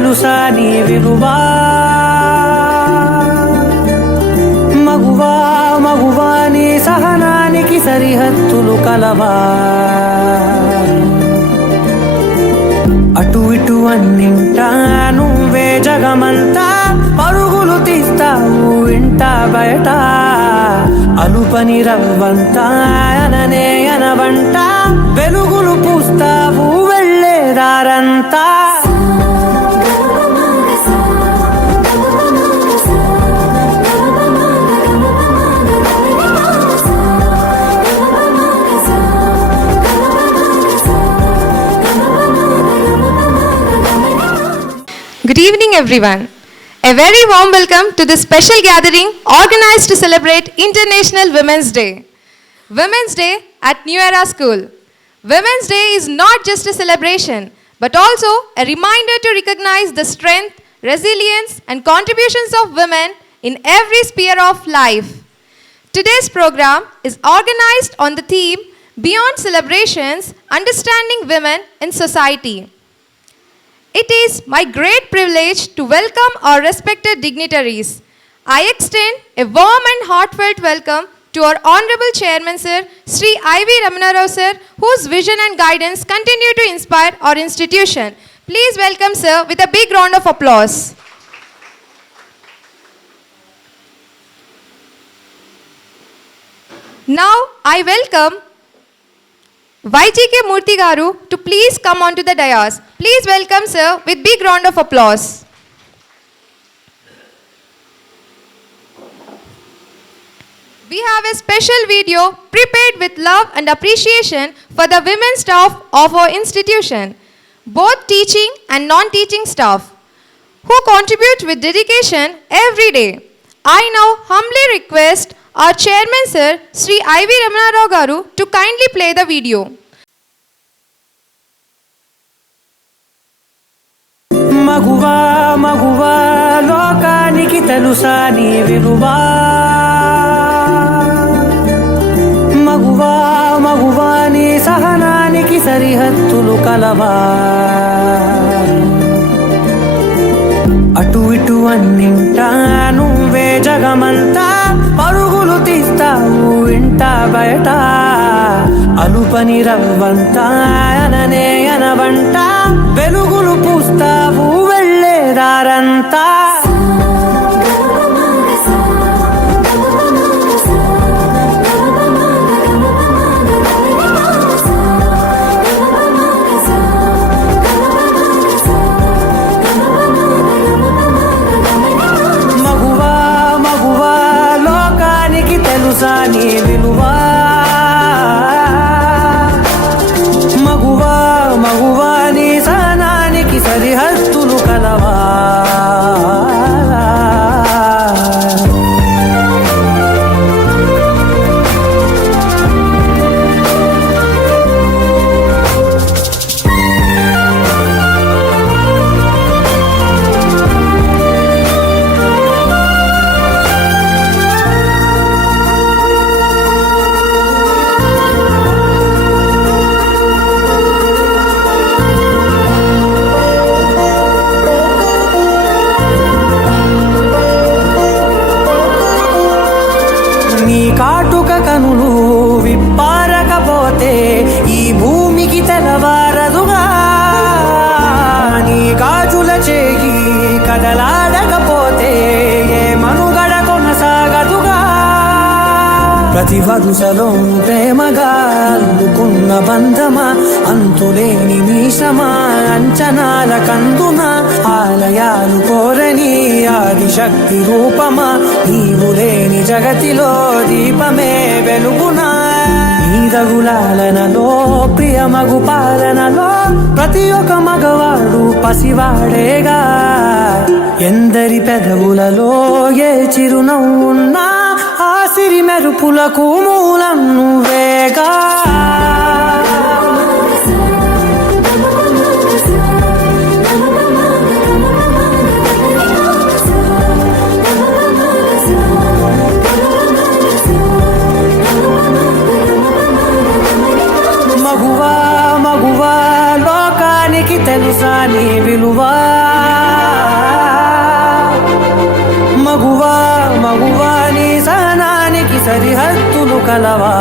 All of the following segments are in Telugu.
తెలుసా నీ విలువా? మగువా మగువా నీ సహనానికి సరిహద్దులు కలవా? అటు ఇటు అన్నింటా నువ్వే జగమంతా, పరుగులు తీస్తావు ఇంట బయట, అలుపని రవ్వంతా అననే అనవంట, వెలుగులు పూస్తావు వెళ్ళేదారంతా. Good evening everyone. A very warm welcome to this special gathering organized to celebrate International Women's Day. Women's Day at New Era School. Women's Day is not just a celebration but also a reminder to recognize the strength, resilience and contributions of women in every sphere of life. Today's program is organized on the theme Beyond Celebrations, Understanding Women in Society. It is my great privilege to welcome our respected dignitaries. I extend a warm and heartfelt welcome to our Honorable Chairman Sir, Sri I.V. Ramana Rao Sir, whose vision and guidance continue to inspire our institution. Please welcome Sir with a big round of applause. Now I welcome YGK Murthy Garu to please come onto the dais. Please welcome sir with big round of applause. We have a special video prepared with love and appreciation for the women staff of our institution, both teaching and non-teaching staff, who contribute with dedication every day. I now humbly request our chairman sir, Sri I.V. Ramana Rao Garu, to kindly play the video. మగువా మగువా లోకానికి తెలుసా నీ విలువా? మగువా మగువా నీ సహనానికి సరిహద్దులు కలవా? అటు ఇటు అన్నింటా నువ్వే జగమంతా, పరుగులు తీస్తావు ఇంట బయట, అలుపని రవ్వంతా అననే అనవంట, వెలుగులు పూస్తావు వెళ్ళేదారంతా. మగువా మగువా లోకానికి తెలుసా నీ విలువా? మగువా మగువా నీ సహనానికి సరిహద్దులు కలవా? నీ కాటుక కనులు విప్పారకపోతే ఈ భూమికి తెలవారదుగా, నీ గాజుల చేయి కదలాడకపోతే ఏ మనుగడ కొనసాగదుగా. ప్రతి వరుసలో ప్రేమగా అల్లుకున్న బంధమా, అంతులేని నీశమా, అంచనాల కందున ఆలయాలు కోరని ఆదిశక్తి రూపమా, నీవు లేని జగతిలో దీపమే వెలుగునా. నీదగులాలనలో ప్రియమగు పాలనలో ప్రతి ఒక్క మగవాడు పసివాడేగా. ఎందరి పెదవులలో ఏ చిరునవ్వున్నా ఆ సిరి మెరుపులకు మూలం నువ్వేగా. మగువా మగువా లోకానికి ప్రాణానికి తెలుసా నీ విలువా మగువా మగువా నీ సహనానికి సరిహద్దులు కలవా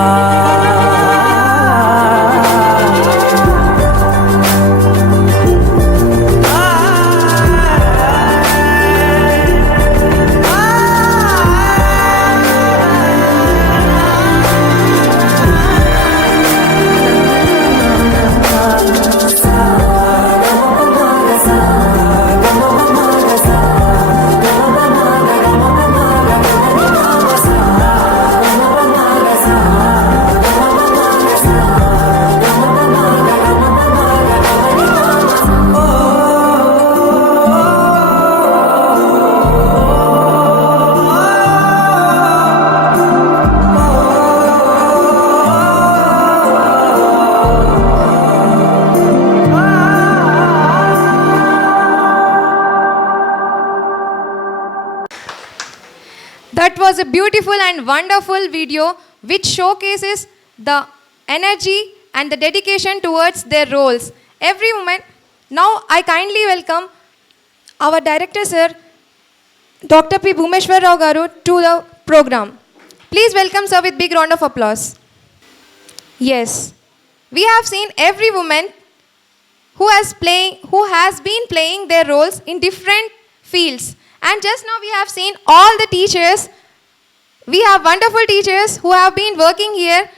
That was a beautiful and wonderful video which showcases the energy and the dedication towards their roles. Every woman. Now I kindly welcome our director sir, Dr. P. Bhumeshwar Rao Garu, to the program. Please welcome sir with big round of applause. Yes, we have seen every woman who has been playing their roles in different fields. And just now we have seen all the teachers. We have wonderful teachers who have been working here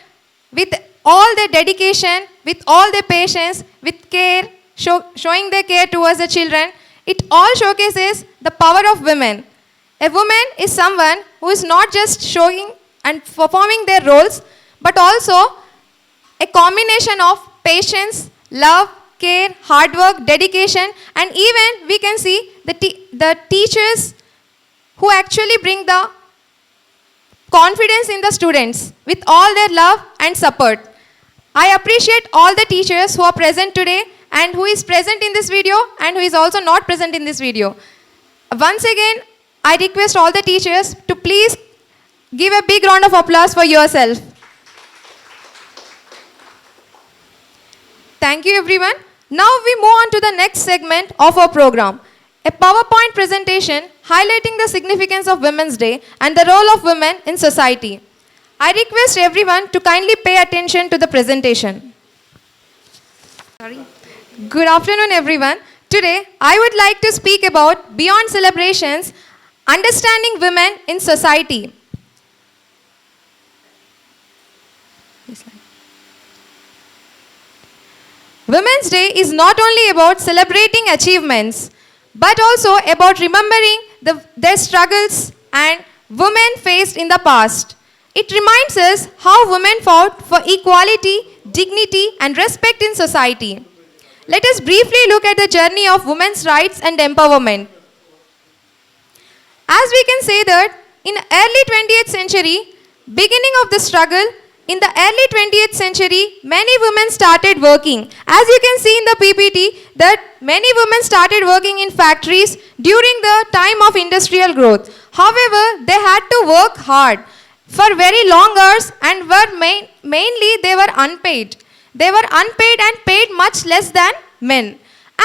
with all their dedication, with all their patience, with care, showing their care towards the children. It all showcases the power of women. A woman is someone who is not just showing and performing their roles, but also a combination of patience, love, care, hard work, dedication, and even we can see the teachers who actually bring the confidence in the students with all their love and support. I appreciate all the teachers who are present today and who is present in this video and who is also not present in this video. Once again, I request all the teachers to please give a big round of applause for yourself. Thank you everyone. Now we move on to the next segment of our program, a PowerPoint presentation highlighting the significance of Women's Day and the role of women in society. I request everyone to kindly pay attention to the presentation. Good afternoon everyone. Today I would like to speak about beyond celebrations, understanding women in society. Women's Day is not only about celebrating achievements, but also about remembering their struggles and women faced in the past. It reminds us how women fought for equality, dignity, and respect in society. Let us briefly look at the journey of women's rights and empowerment. As we can say that in early 20th century, beginning of the struggle, in the early 20th century, many women started working. As you can see in the PPT, that many women started working in factories during the time of industrial growth. However, they had to work hard for very long hours and were mainly they were unpaid. They were unpaid and paid much less than men.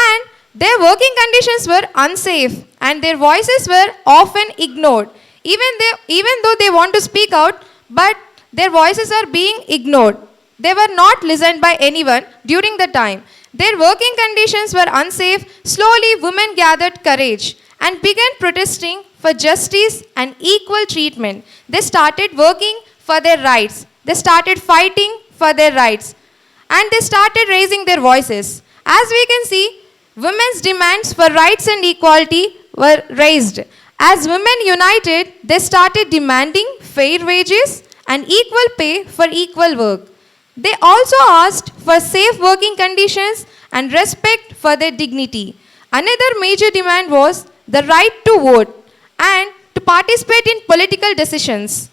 And their working conditions were unsafe and their voices were often ignored. Even though they want to speak out, but their voices are being ignored. They were not listened by anyone during the time. Their working conditions were unsafe. Slowly, women gathered courage and began protesting for justice and equal treatment. They started working for their rights. They started fighting for their rights. And they started raising their voices. As we can see, women's demands for rights and equality were raised. As women united, they started demanding fair wages and equal pay for equal work. They also asked for safe working conditions and respect for their dignity. Another major demand was the right to vote and to participate in political decisions.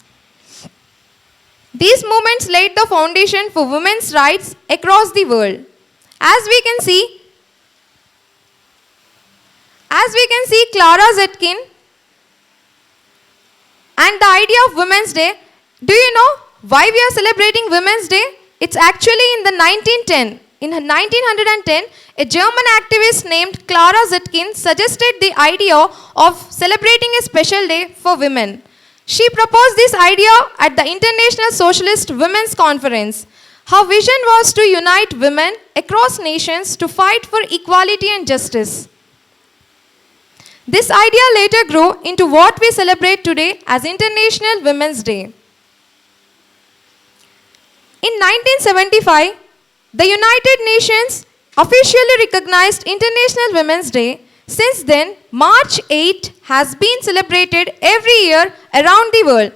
These movements laid the foundation for women's rights across the world. As we can see, Clara Zetkin and the idea of Women's Day. Do you know why we are celebrating Women's Day? It's actually in the 1910. in 1910, a German activist named Clara Zetkin suggested the idea of celebrating a special day for women. She proposed this idea at the International Socialist Women's Conference. Her vision was to unite women across nations to fight for equality and justice. This idea later grew into what we celebrate today as International Women's Day. In 1975, the United Nations officially recognized International Women's Day. Since then, March 8 has been celebrated every year around the world.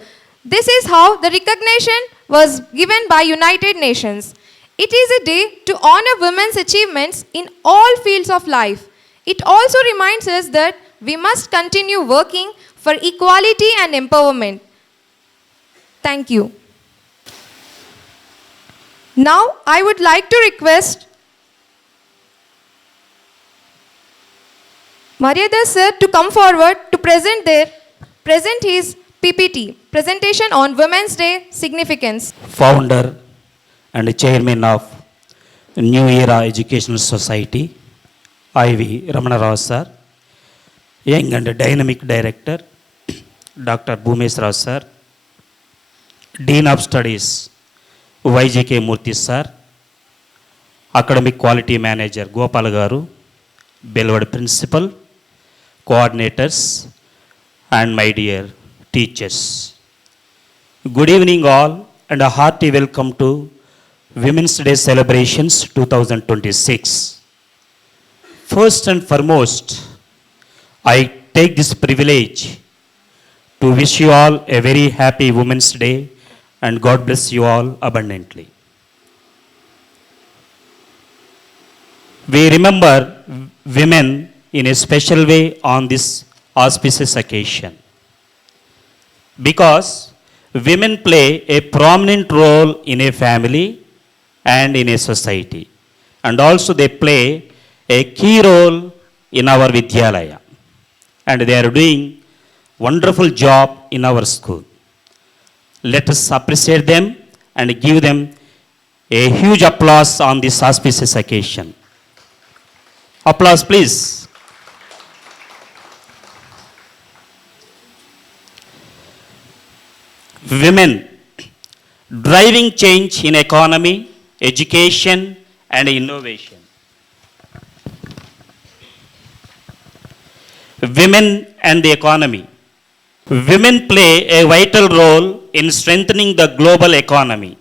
This is how the recognition was given by United Nations. It is a day to honor women's achievements in all fields of life. It also reminds us that we must continue working for equality and empowerment. Thank you. Now, I would like to request Maryada sir to come forward to present his PPT, presentation on Women's Day significance. Founder and chairman of New Era Educational Society, IV Ramana Rao sir, young and dynamic director, Dr. Bhumesh Rao sir, Dean of Studies, YJK Murthy sir, Academic Quality Manager Gopal Garu, Belwad Principal, coordinators, and my dear teachers. Good evening all, and a hearty welcome to Women's Day celebrations 2026. First and foremost, I take this privilege to wish you all a very happy Women's Day and God bless you all abundantly. We remember women in a special way on this auspicious occasion because women play a prominent role in a family and in a society, and also they play a key role in our Vidyalaya, and they are doing wonderful job in our school. Let us appreciate them and give them a huge applause on this auspicious occasion. Applause, please. Women driving change in economy, education, and innovation. Women and the economy. Women play a vital role in strengthening the global economy.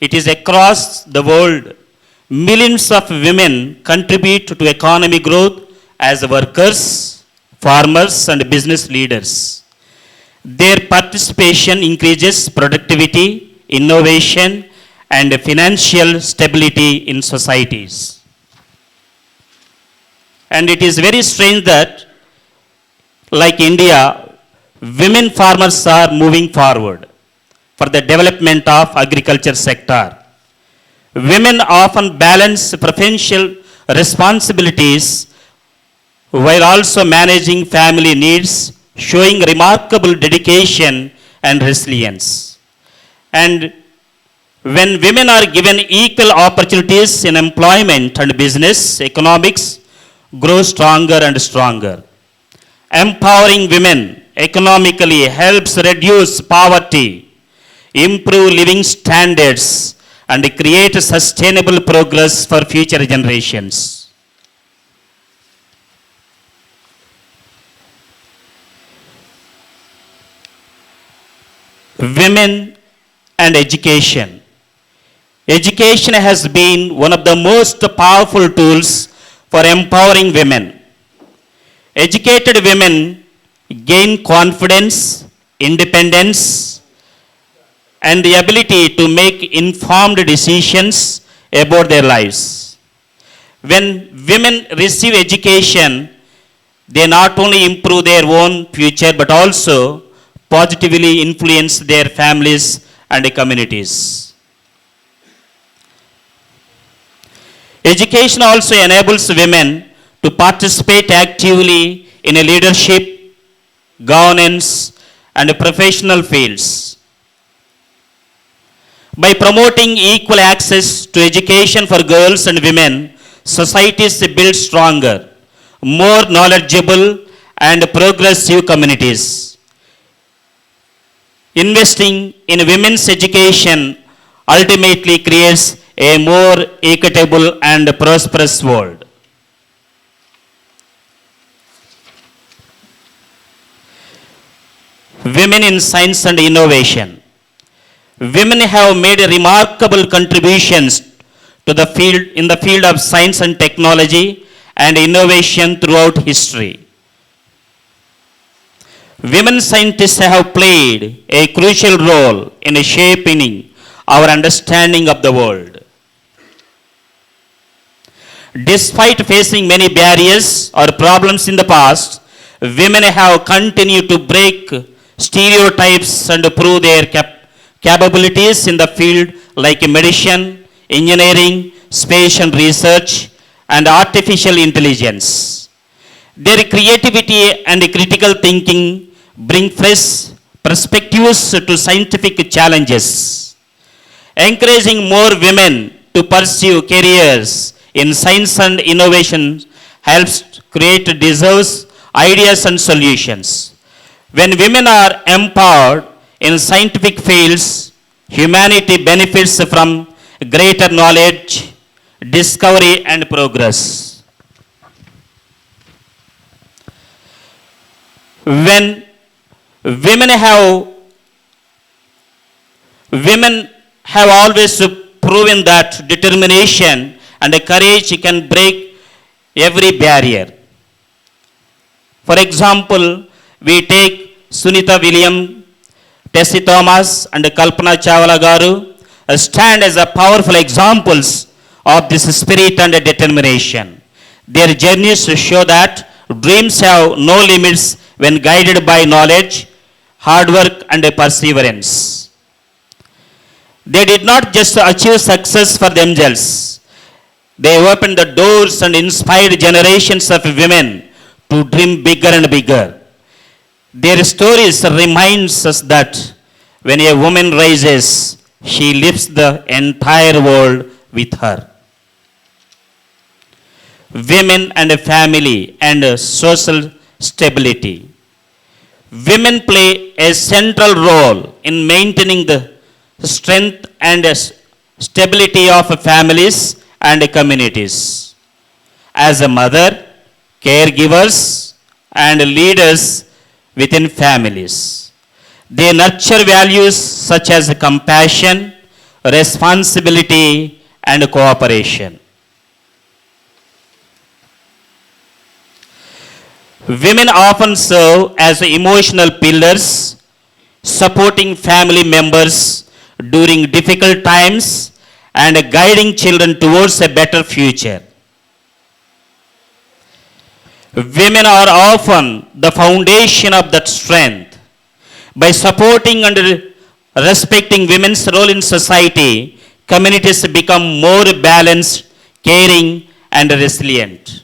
It is across the world, millions of women contribute to economic growth as workers, farmers, and business leaders. Their participation increases productivity, innovation, and financial stability in societies. And it is very strange that, like India, women farmers are moving forward for the development of agriculture sector. Women often balance professional responsibilities while also managing family needs, showing remarkable dedication and resilience. And when women are given equal opportunities in employment and business, economics grow stronger and stronger. Empowering women economically helps reduce poverty, improve living standards, and create sustainable progress for future generations. Women and education. Education has been one of the most powerful tools for empowering women. Educated women gain confidence, independence, and the ability to make informed decisions about their lives. When women receive education, they not only improve their own future but also positively influence their families and communities. Education also enables women to participate actively in a leadership, governance, and professional fields. By promoting equal access to education for girls and women, societies build stronger, more knowledgeable, and progressive communities. Investing in women's education ultimately creates a more equitable and prosperous world. Women in science and innovation. Women have made remarkable contributions to the field in the field of science and technology and innovation throughout history. Women scientists have played a crucial role in shaping our understanding of the world. Despite facing many barriers or problems in the past, women have continued to break stereotypes and prove their capabilities in the field like medicine, engineering, space and research, and artificial intelligence. Their creativity and critical thinking bring fresh perspectives to scientific challenges. Encouraging more women to pursue careers in science and innovation helps create diverse ideas and solutions. When women are empowered in scientific fields, humanity benefits from greater knowledge, discovery, and progress. When women have always proven that determination and courage can break every barrier. For example, we take Sunita Williams, Tessie Thomas, and Kalpana Chawla Garu stand as a powerful examples of this spirit and determination. Their journeys show that dreams have no limits when guided by knowledge, hard work, and perseverance. They did not just achieve success for themselves. They opened the doors and inspired generations of women to dream bigger and bigger. Their stories reminds us that when a woman rises, she lifts the entire world with her. Women and family and social stability. Women play a central role in maintaining the strength and stability of families and communities. As a mother, caregivers, and leaders within families, they nurture values such as compassion, responsibility, and cooperation. Women often serve as emotional pillars, supporting family members during difficult times and guiding children towards a better future. Women are often the foundation of that strength. By supporting and respecting women's role in society, communities become more balanced, caring, and resilient.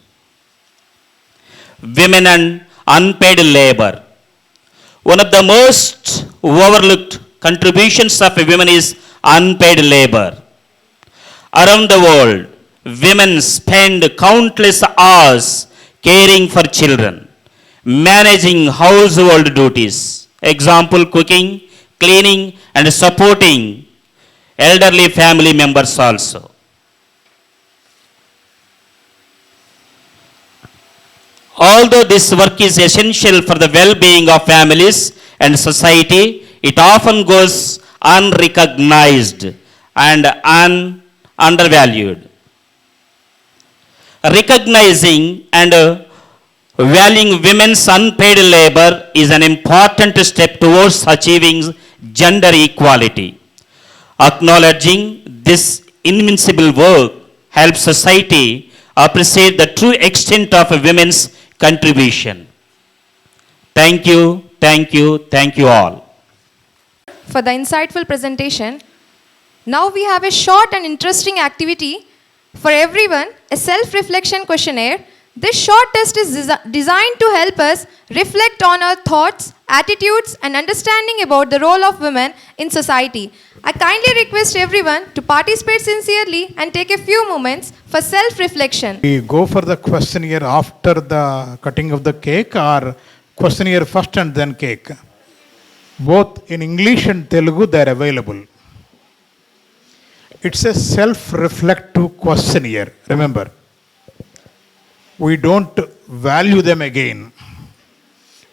Women and unpaid labor. One of the most overlooked contributions of women is unpaid labor. Around the world, women spend countless hours caring for children, managing household duties. Example, cooking, cleaning, and supporting elderly family members also. Although this work is essential for the well-being of families and society, it often goes unrecognized and undervalued. Recognizing and valuing women's unpaid labor is an important step towards achieving gender equality. Acknowledging this invincible work helps society appreciate the true extent of women's contribution. Thank you, thank you, thank you all. For the insightful presentation. Now we have a short and interesting activity for everyone, a self-reflection questionnaire. This short test is designed to help us reflect on our thoughts, attitudes, and understanding about the role of women in society. I kindly request everyone to participate sincerely and take a few moments for self-reflection. We go for the questionnaire after the cutting of the cake or questionnaire first and then cake? Both in English and Telugu they are available. It's a self-reflective questionnaire. Remember, we don't value them again.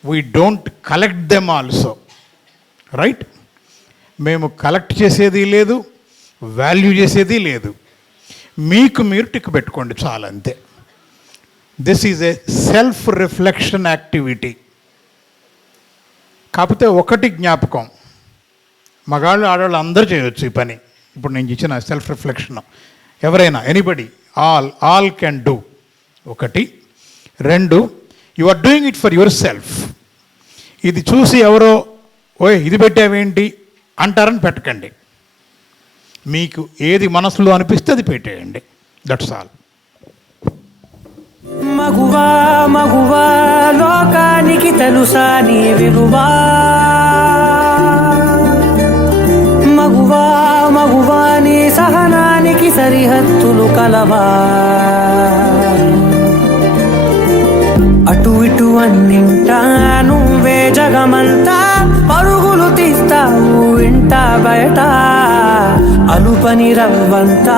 We don't collect them also. Right? మేము కలెక్ట్ చేసేది లేదు, వాల్యూ చేసేది లేదు. మీకు మీరు టిక్ పెట్టుకోండి చాలా, అంతే. This is a self reflection activity. కాకపోతే ఒకటి జ్ఞాపకం, మగాళ్ళు ఆడవాళ్ళు అందరూ చేయవచ్చు ఈ పని. ఇప్పుడు నేను ఇచ్చిన సెల్ఫ్ రిఫ్లెక్షన్ ఎవరైనా, ఎనీబడి, ఆల్ కెన్ డూ. ఒకటి. రెండు, you are doing it for your self. ఇది చూసి ఎవరో ఓయ్ ఇది పెట్టావేంటి అంటారని పెట్టకండి. మీకు ఏది మనసులో అనిపిస్తే అది పెట్టేయండి. That's all. మగువా మగువా లోకానికి తెలుసా నీ విలువా, మగువా మగువా నీ సహనానికి సరిహద్దులు కలవా, అటు ఇటు అన్నింటా నువ్వే జగమంతా, పరుగులు తీస్తావు ఇంట బయట, అలుపని రవ్వంతా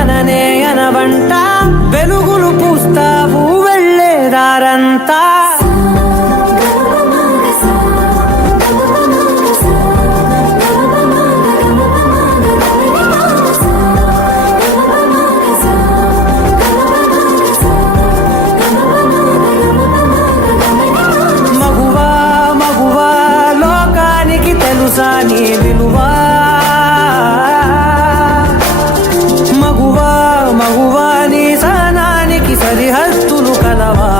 అననే అనవంట, వెలుగులు పూస్తావు వెళ్ళేదారంతా. మగువా మగువా లోకానికి తెలుసా నీ విలువా, మగువా మగువా నీ సహనానికి సరిహద్దులు కలవా.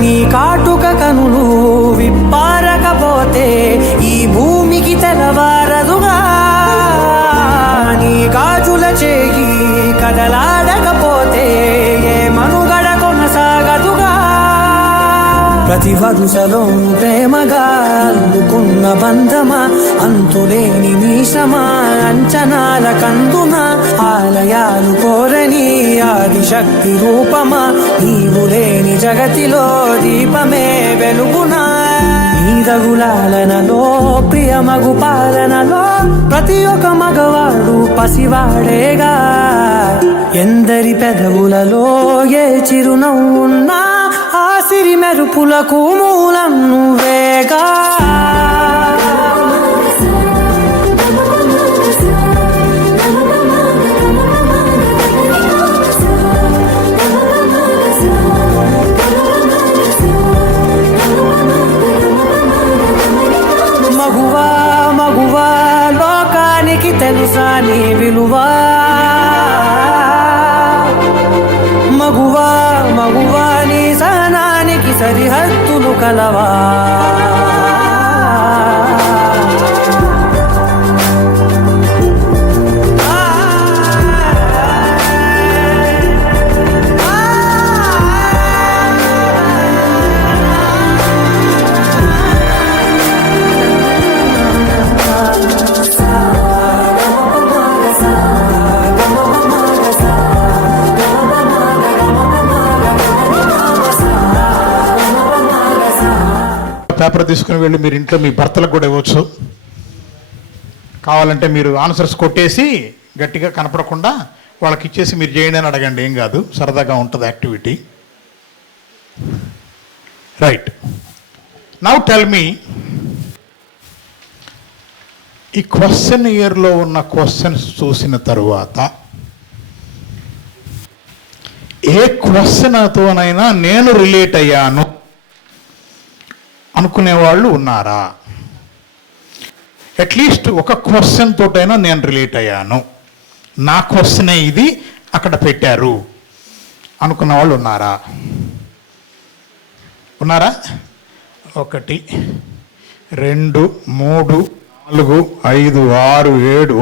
నీ కాటుక కనులు విప్పారకపోతే ఈ భూమికి తెలవారదుగా, నీ గాజుల చేయి కదలాడకపోతే ఏ మనుగడ కొనసాగదుగా. ప్రతి వరుసలో ప్రేమగా అల్లుకున్న బంధమా, అంతులేని మీషమా, అంచనాల కందున ఆలయాలు కోరని ఆదిశక్తి రూపమా, నీవు లేని జగతిలో దీపమే వెలుగునా. నీదగులాలనలో ప్రియమగు పాలనలో ప్రతి ఒక్క మగవాడు పసివాడేగా, ఎందరి పెదవులలో ఏ చిరునవ్వున్నా ఆ సిరి మెరుపులకు మూలం నువ్వేగా. మగువా మగువా లోకానికి తెలుసా నీ విలువా, మగువా మగువా నీ సహనానికి సరిహద్దులు కలవా. పేపర్ తీసుకుని వెళ్ళి మీరు ఇంట్లో మీ భర్తలకు కూడా ఇవ్వచ్చు. కావాలంటే మీరు ఆన్సర్స్ కొట్టేసి గట్టిగా కనపడకుండా వాళ్ళకి ఇచ్చేసి మీరు చేయండి అని అడగండి, ఏం కాదు, సరదాగా ఉంటుంది activity. Right. Now tell me, ఈ క్వశ్చన్ ఇయర్లో ఉన్న క్వశ్చన్స్ చూసిన తరువాత ఏ క్వశ్చన్తోనైనా నేను రిలేట్ అయ్యాను అనుకునేవాళ్ళు ఉన్నారా? అట్లీస్ట్ ఒక క్వశ్చన్ తోటైనా నేను రిలేట్ అయ్యాను, నా క్వశ్చనే ఇది అక్కడ పెట్టారు అనుకున్న వాళ్ళు ఉన్నారా? ఉన్నారా? 1 2 3 4 5 6 7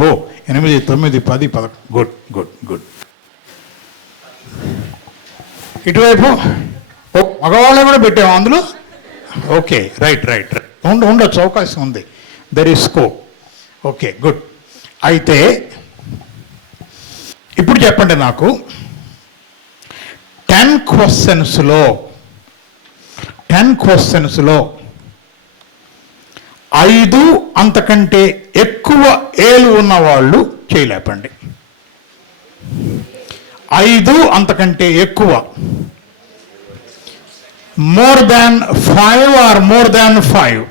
8 9 10 11. Good good good. ఇటువైపు మగవాళ్ళే కూడా పెట్టాము అందులో. Okay, right right right. ఉండొచ్చు, అవకాశం ఉంది. There is scope. Okay, good. అయితే ఇప్పుడు చెప్పండి నాకు, 10 క్వశ్చన్స్లో 5 అంతకంటే ఎక్కువ ఏలు ఉన్నవాళ్ళు చేయలేపండి. 5 అంతకంటే ఎక్కువ, more than 5 or more than 5.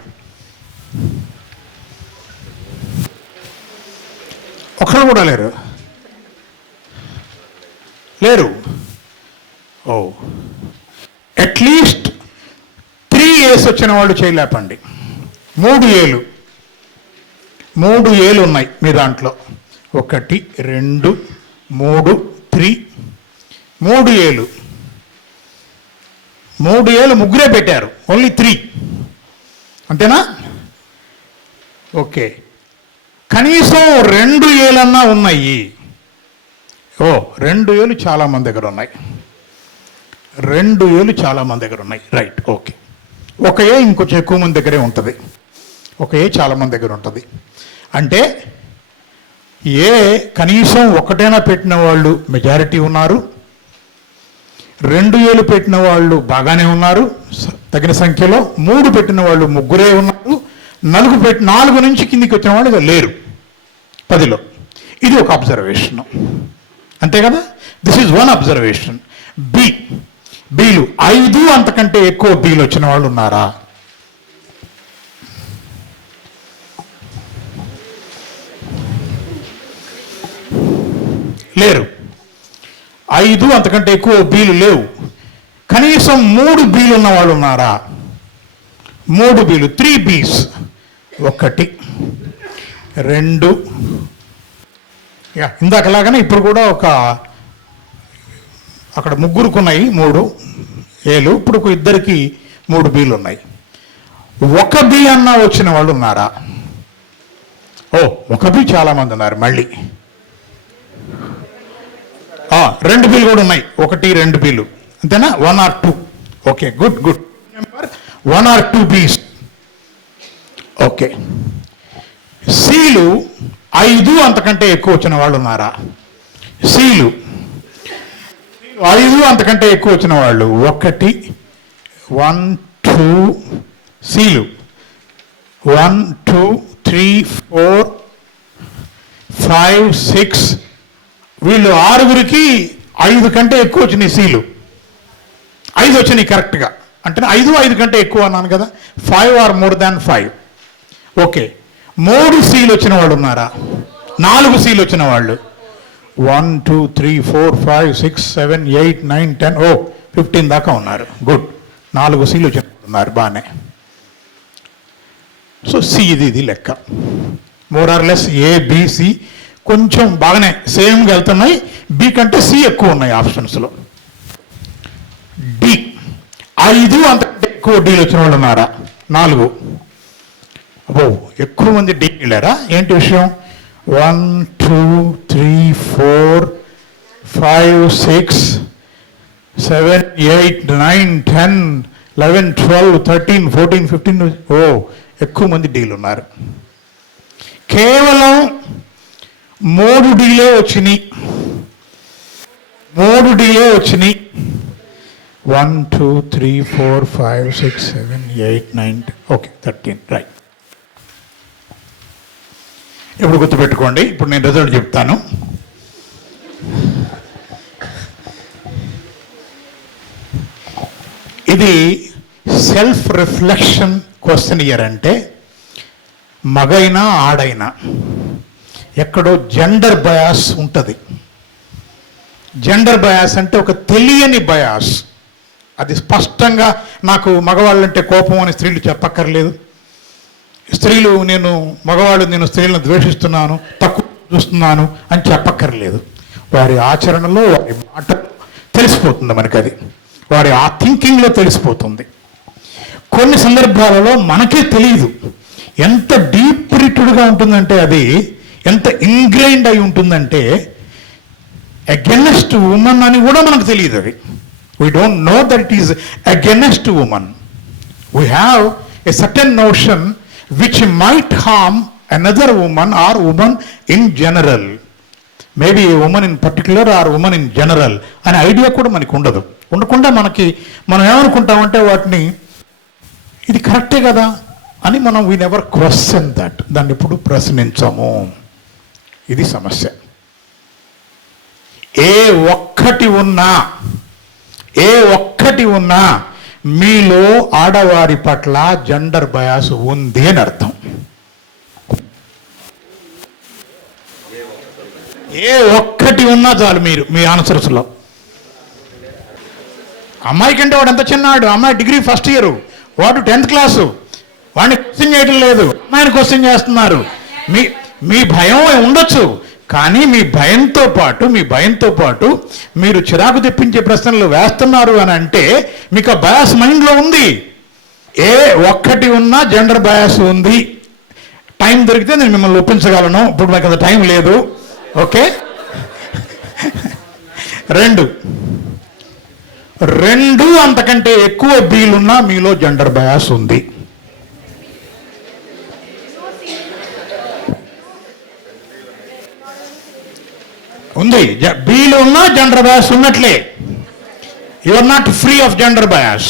ఒకరు కూడా లేరు. ఓ, అట్లీస్ట్ 3 ఏస్ వచ్చిన వాళ్ళు చేయలేపండి. 3 ఏలు ఉన్నాయి మీ దాంట్లో. 1 2 3 3 3 ఏలు. 3 ఏలు ముగ్గురే పెట్టారు, ఓన్లీ 3. అంతేనా? ఓకే, కనీసం 2 ఏలన్నా ఉన్నాయి. 2 ఏలు చాలామంది దగ్గర ఉన్నాయి. 2 ఏలు చాలామంది దగ్గర ఉన్నాయి. Right, okay. 1 ఏ ఇంకొంచెం ఎక్కువ మంది దగ్గరే ఉంటుంది. 1 ఏ చాలామంది దగ్గర ఉంటుంది. అంటే ఏ కనీసం 1 పెట్టిన వాళ్ళు మెజారిటీ ఉన్నారు. 2 ఏలు పెట్టిన వాళ్ళు బాగానే ఉన్నారు తగిన సంఖ్యలో. 3 పెట్టిన వాళ్ళు ముగ్గురే ఉన్నారు. 4 నుంచి కిందికి వచ్చిన వాళ్ళు లేరు 10లో. ఇది ఒక అబ్జర్వేషన్, అంతే కదా? This is one observation. బీలు 5 అంతకంటే ఎక్కువ బీలు వచ్చిన వాళ్ళు ఉన్నారా? లేరు. 5 అంతకంటే ఎక్కువ బీలు లేవు. కనీసం 3 బీలు ఉన్న వాళ్ళు ఉన్నారా? 3 బీలు, 3 బీస్. 1 2, ఇందాకలాగానే ఇప్పుడు కూడా అక్కడ ముగ్గురుకున్నాయి 3 ఏలు, ఇప్పుడు 2కి 3 బీలు ఉన్నాయి. 1 బీ అన్నా వచ్చిన వాళ్ళు ఉన్నారా? 1 బీ చాలామంది ఉన్నారు. మళ్ళీ 2 బీలు కూడా ఉన్నాయి. 1 2 బీలు, అంతేనా? 1 or 2. Okay, good good. 1 or 2 బీస్. ఓకే, సీలు 5 అంతకంటే ఎక్కువ వచ్చిన వాళ్ళు ఉన్నారా? సీలు 5 అంతకంటే ఎక్కువ వచ్చిన వాళ్ళు. 1 2 సీలు 1 2 3 4 5 6. వీళ్ళు 6గురికి 5 కంటే ఎక్కువ వచ్చినాయి సీలు. 5 వచ్చినాయి కరెక్ట్గా. అంటే 5 కంటే ఎక్కువ అన్నాను కదా. 5 ఆర్ మోర్ దాన్ 5. ఓకే, 3 సీలు వచ్చిన వాళ్ళు ఉన్నారా? 4 సీలు వచ్చిన వాళ్ళు. 1 2 3 4 5 6 7 8 9 10 15 దాకా ఉన్నారు. గుడ్. 4 సీలు వచ్చిన ఉన్నారు, బాగానే. సో సి ఇది లెక్క. మోర్ ఆర్ లెస్ ఏబిసి కొంచెం బాగానే సేమ్గా వెళ్తున్నాయి. బి కంటే సి ఎక్కువ ఉన్నాయి ఆప్షన్స్లో. డి 5 అంతకంటే ఎక్కువ డీలు వచ్చిన వాళ్ళు ఉన్నారా? 4. ఎక్కువ మంది డీ వెళ్ళారా? ఏంటి విషయం? 1 2 3 4 5 6 7 8 9 10 11 12 13 14 15. ఎక్కువ మంది డీలు ఉన్నారు. కేవలం 3 డీలే వచ్చినాయి. 1 2 3 4 5 6 7 8 9 ఓకే 13. రైట్. ఇప్పుడు గుర్తుపెట్టుకోండి, ఇప్పుడు నేను రిజల్ట్ చెప్తాను. ఇది సెల్ఫ్ రిఫ్లెక్షన్ క్వశ్చన్ ఇయర్. అంటే మగైనా ఆడైనా ఎక్కడో జెండర్ బయాస్ ఉంటుంది. జెండర్ బయాస్ అంటే ఒక తెలియని బయాస్, అది స్పష్టంగా నాకు మగవాళ్ళంటే కోపం అని స్త్రీలు చెప్పక్కర్లేదు. స్త్రీలు మగవాళ్ళు నేను స్త్రీలను ద్వేషిస్తున్నాను, తక్కువ చూస్తున్నాను అని చెప్పక్కర్లేదు. వారి ఆచరణలో, వారి మాట తెలిసిపోతుంది మనకి. అది వారి ఆ థింకింగ్లో తెలిసిపోతుంది. కొన్ని సందర్భాలలో మనకే తెలియదు ఎంత డీప్ రిటెడ్గా ఉంటుందంటే, అది ఎంత ఇంగ్రైండ్ అయి ఉంటుందంటే అగెన్స్ట్ ఉమెన్ అని కూడా మనకు తెలియదు. అది we don't know that it is against women. We have a certain notion which might harm another woman or woman in general. Maybe a woman in particular or woman in general అనే ఐడియా కూడా మనకు ఉండకుండా మనం ఏమనుకుంటామంటే వాటిని ఇది కరెక్టే కదా అని మనం వీ నెవర్ క్వశ్చన్ దట్, దాన్ని ఎప్పుడు ప్రశ్నించము. ఇది సమస్య. ఏ ఒక్కటి ఉన్నా మీలో ఆడవారి పట్ల జెండర్ బయాస్ ఉంది అని అర్థం. ఏ ఒక్కటి ఉన్నా చాలు మీ ఆన్సర్స్లో. అమ్మాయి కంటే వాడు ఎంత చిన్నాడు, అమ్మాయి డిగ్రీ ఫస్ట్ ఇయర్, వాడు 10th క్లాసు, వాడిని క్వశ్చన్ చేయడం లేదు, అమ్మాయిని క్వశ్చన్ చేస్తున్నారు. మీ భయం ఉండొచ్చు, కానీ మీ భయంతో పాటు మీరు చిరాకు తెప్పించే ప్రశ్నలు వేస్తున్నారు అని అంటే మీకు ఆ బయాస్ మైండ్లో ఉంది. ఏ ఒక్కటి ఉన్నా జెండర్ బయాస్ ఉంది. టైం దొరికితే నేను మిమ్మల్ని ఒప్పించగలను, ఇప్పుడు నాకు అంత టైం లేదు. ఓకే. 2 అంతకంటే ఎక్కువ బీలున్నా మీలో జెండర్ బయాస్ ఉంది. బీలు ఉన్నా జెండర్ బయాస్ ఉన్నట్లే. You are not free of gender bias.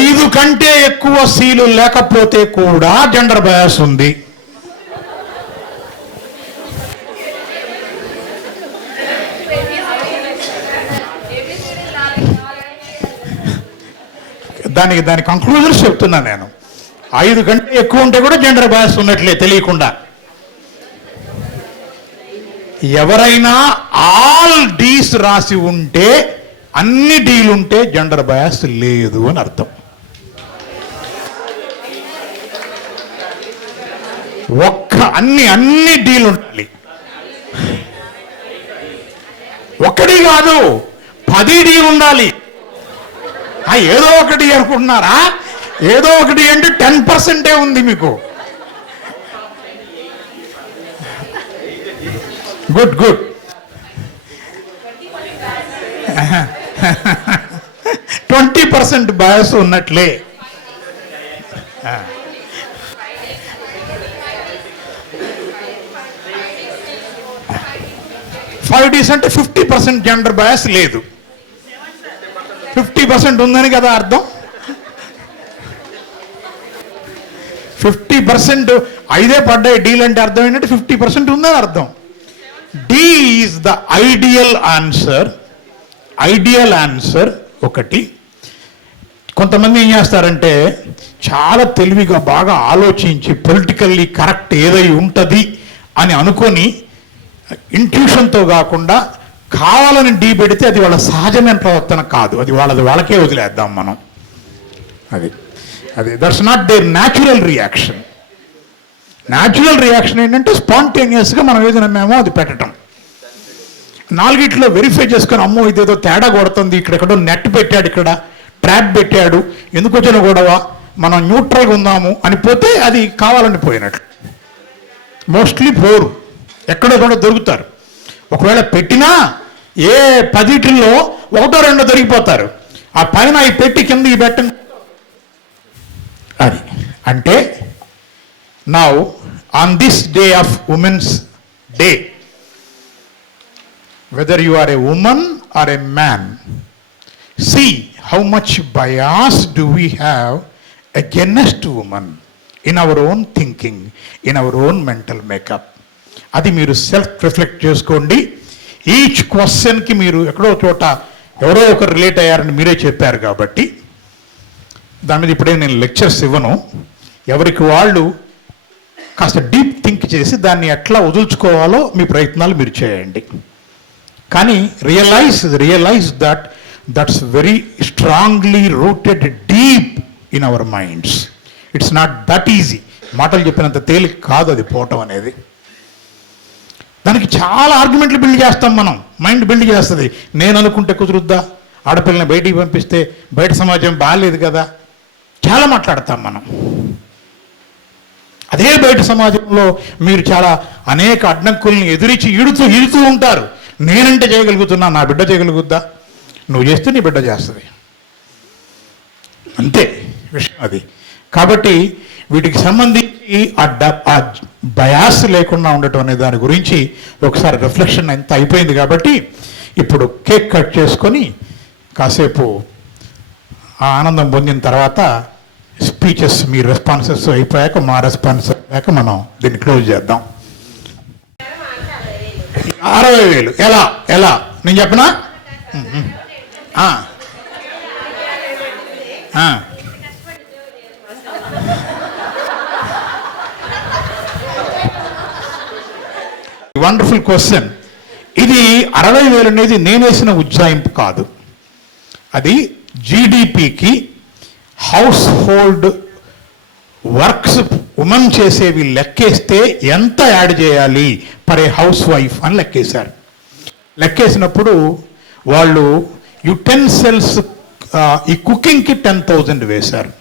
ఐదు కంటే ఎక్కువ సీలు లేకపోతే కూడా జెండర్ బయాస్ ఉంది. దాని కంక్లూజన్స్ చెప్తున్నాను నేను. 5 కంటే ఎక్కువ ఉంటే కూడా జెండర్ బయాస్ ఉన్నట్లే తెలియకుండా. ఎవరైనా ఆల్ డీస్ రాసి ఉంటే, అన్ని డీలుంటే జెండర్ బయాస్ లేదు అని అర్థం. అన్ని డీలు ఉండాలి. ఒకటి కాదు 10 డీలు ఉండాలి. ఏదో ఒకటి అనుకుంటున్నారా? ఏదో ఒకటి అంటే 10% ఉంది మీకు. గుడ్ 20% బయాస్ ఉన్నట్లే. 5 డీస్ అంటే 50% జెండర్ బయాస్ లేదు. 50% ఉందని కదా అర్థం. 50% 5 పడ్డాయి డీల్ అంటే అర్థం ఏంటంటే 50% ఉందని అర్థం. D is the ideal answer. ఒకటి. కొంతమంది ఏం చేస్తారంటే చాలా తెలివిగా బాగా ఆలోచించి పొలిటికల్లీ కరెక్ట్ ఏదై ఉంటుంది అని అనుకొని ఇంట్యూషన్తో కాకుండా కావాలని డీ పెడితే అది వాళ్ళ సహజమైన ప్రవర్తన కాదు. అది వాళ్ళకే వదిలేద్దాం మనం. అది that's not their natural reaction. Natural reaction ఏంటంటే స్పాంటేనియస్గా మనం ఏది నమ్మేమో అది పెట్టడం. 4 వెరిఫై చేసుకొని అమ్మో ఇదేదో తేడా కొడుతుంది, ఇక్కడెక్కడో నెట్ పెట్టాడు, ఇక్కడ ట్రాప్ పెట్టాడు, ఎందుకు వచ్చిన గొడవ, మనం న్యూట్రల్గా ఉందాము అని పోతే అది కావాలని పోయినట్లు. మోస్ట్లీ పోరు, ఎక్కడో దొరుకుతారు. ఒకవేళ పెట్టినా ఏ 10లో 1-2 దొరికిపోతారు. ఆ పైన ఈ పెట్టి కింద ఈ పెట్ట అది. అంటే now on this day of women's day, whether you are a woman or a man, see how much bias do we have against women in our own thinking, in our own mental makeup. అది మీరు సెల్ఫ్ రిఫ్లెక్ట్ చేసుకోండి. ఈచ్ క్వశ్చన్కి మీరు ఎక్కడో చోట ఎవరో ఒకరు రిలేట్ అయ్యారని మీరే చెప్పారు కాబట్టి దాని మీద ఇప్పుడే నేను లెక్చర్స్ ఇవ్వను. ఎవరికి వాళ్ళు కాస్త డీప్ థింక్ చేసి దాన్ని ఎట్లా వదులుచుకోవాలో మీ ప్రయత్నాలు మీరు చేయండి. కానీ realize that's very strongly rooted deep in our minds. It's not that easy. మాటలు చెప్పినంత తేలిక కాదు అది పోవటం అనేది. దానికి చాలా ఆర్గ్యుమెంట్లు బిల్డ్ చేస్తాం మనం. మైండ్ బిల్డ్ చేస్తుంది. నేను అనుకుంటే కుదురుద్దా, ఆడపిల్లని బయటికి పంపిస్తే బయట సమాజం బాగాలేదు కదా, చాలా మాట్లాడతాం మనం. అదే బయట సమాజంలో మీరు చాలా అనేక అడ్డంకుల్ని ఎదిరించి ఈడుతూ ఉంటారు. నేనంటే చేయగలుగుతున్నా, నా బిడ్డ చేయగలుగుద్దా? నువ్వు చేస్తే నీ బిడ్డ చేస్తుంది, అంతే విషయం అది. కాబట్టి వీటికి సంబంధించి ఆ బయాస్ లేకుండా ఉండటం అనే దాని గురించి ఒకసారి రిఫ్లెక్షన్ ఎంత అయిపోయింది. కాబట్టి ఇప్పుడు కేక్ కట్ చేసుకొని కాసేపు ఆ ఆనందం పొందిన తర్వాత స్పీచెస్, మీ రెస్పాన్సెస్ అయిపోయాక, మా రెస్పాన్స్ అయిపోయాక మనం దీన్ని క్లోజ్ చేద్దాం. 60,000 ఎలా నేను చెప్పనా? Wonderful question. ఇది 60,000 అనేది నేనేసిన ఉజ్జాయింపు కాదు. అది జీడిపికి హౌస్ హోల్డ్ వర్క్స్ ఉమెన్ చేసేవి లెక్కేస్తే ఎంత యాడ్ చేయాలి పర్ ఏ హౌస్ వైఫ్ అని లెక్కేశారు. లెక్కేసినప్పుడు వాళ్ళు యుటెన్సిల్స్, ఈ కుకింగ్కి 10,000 వేశారు,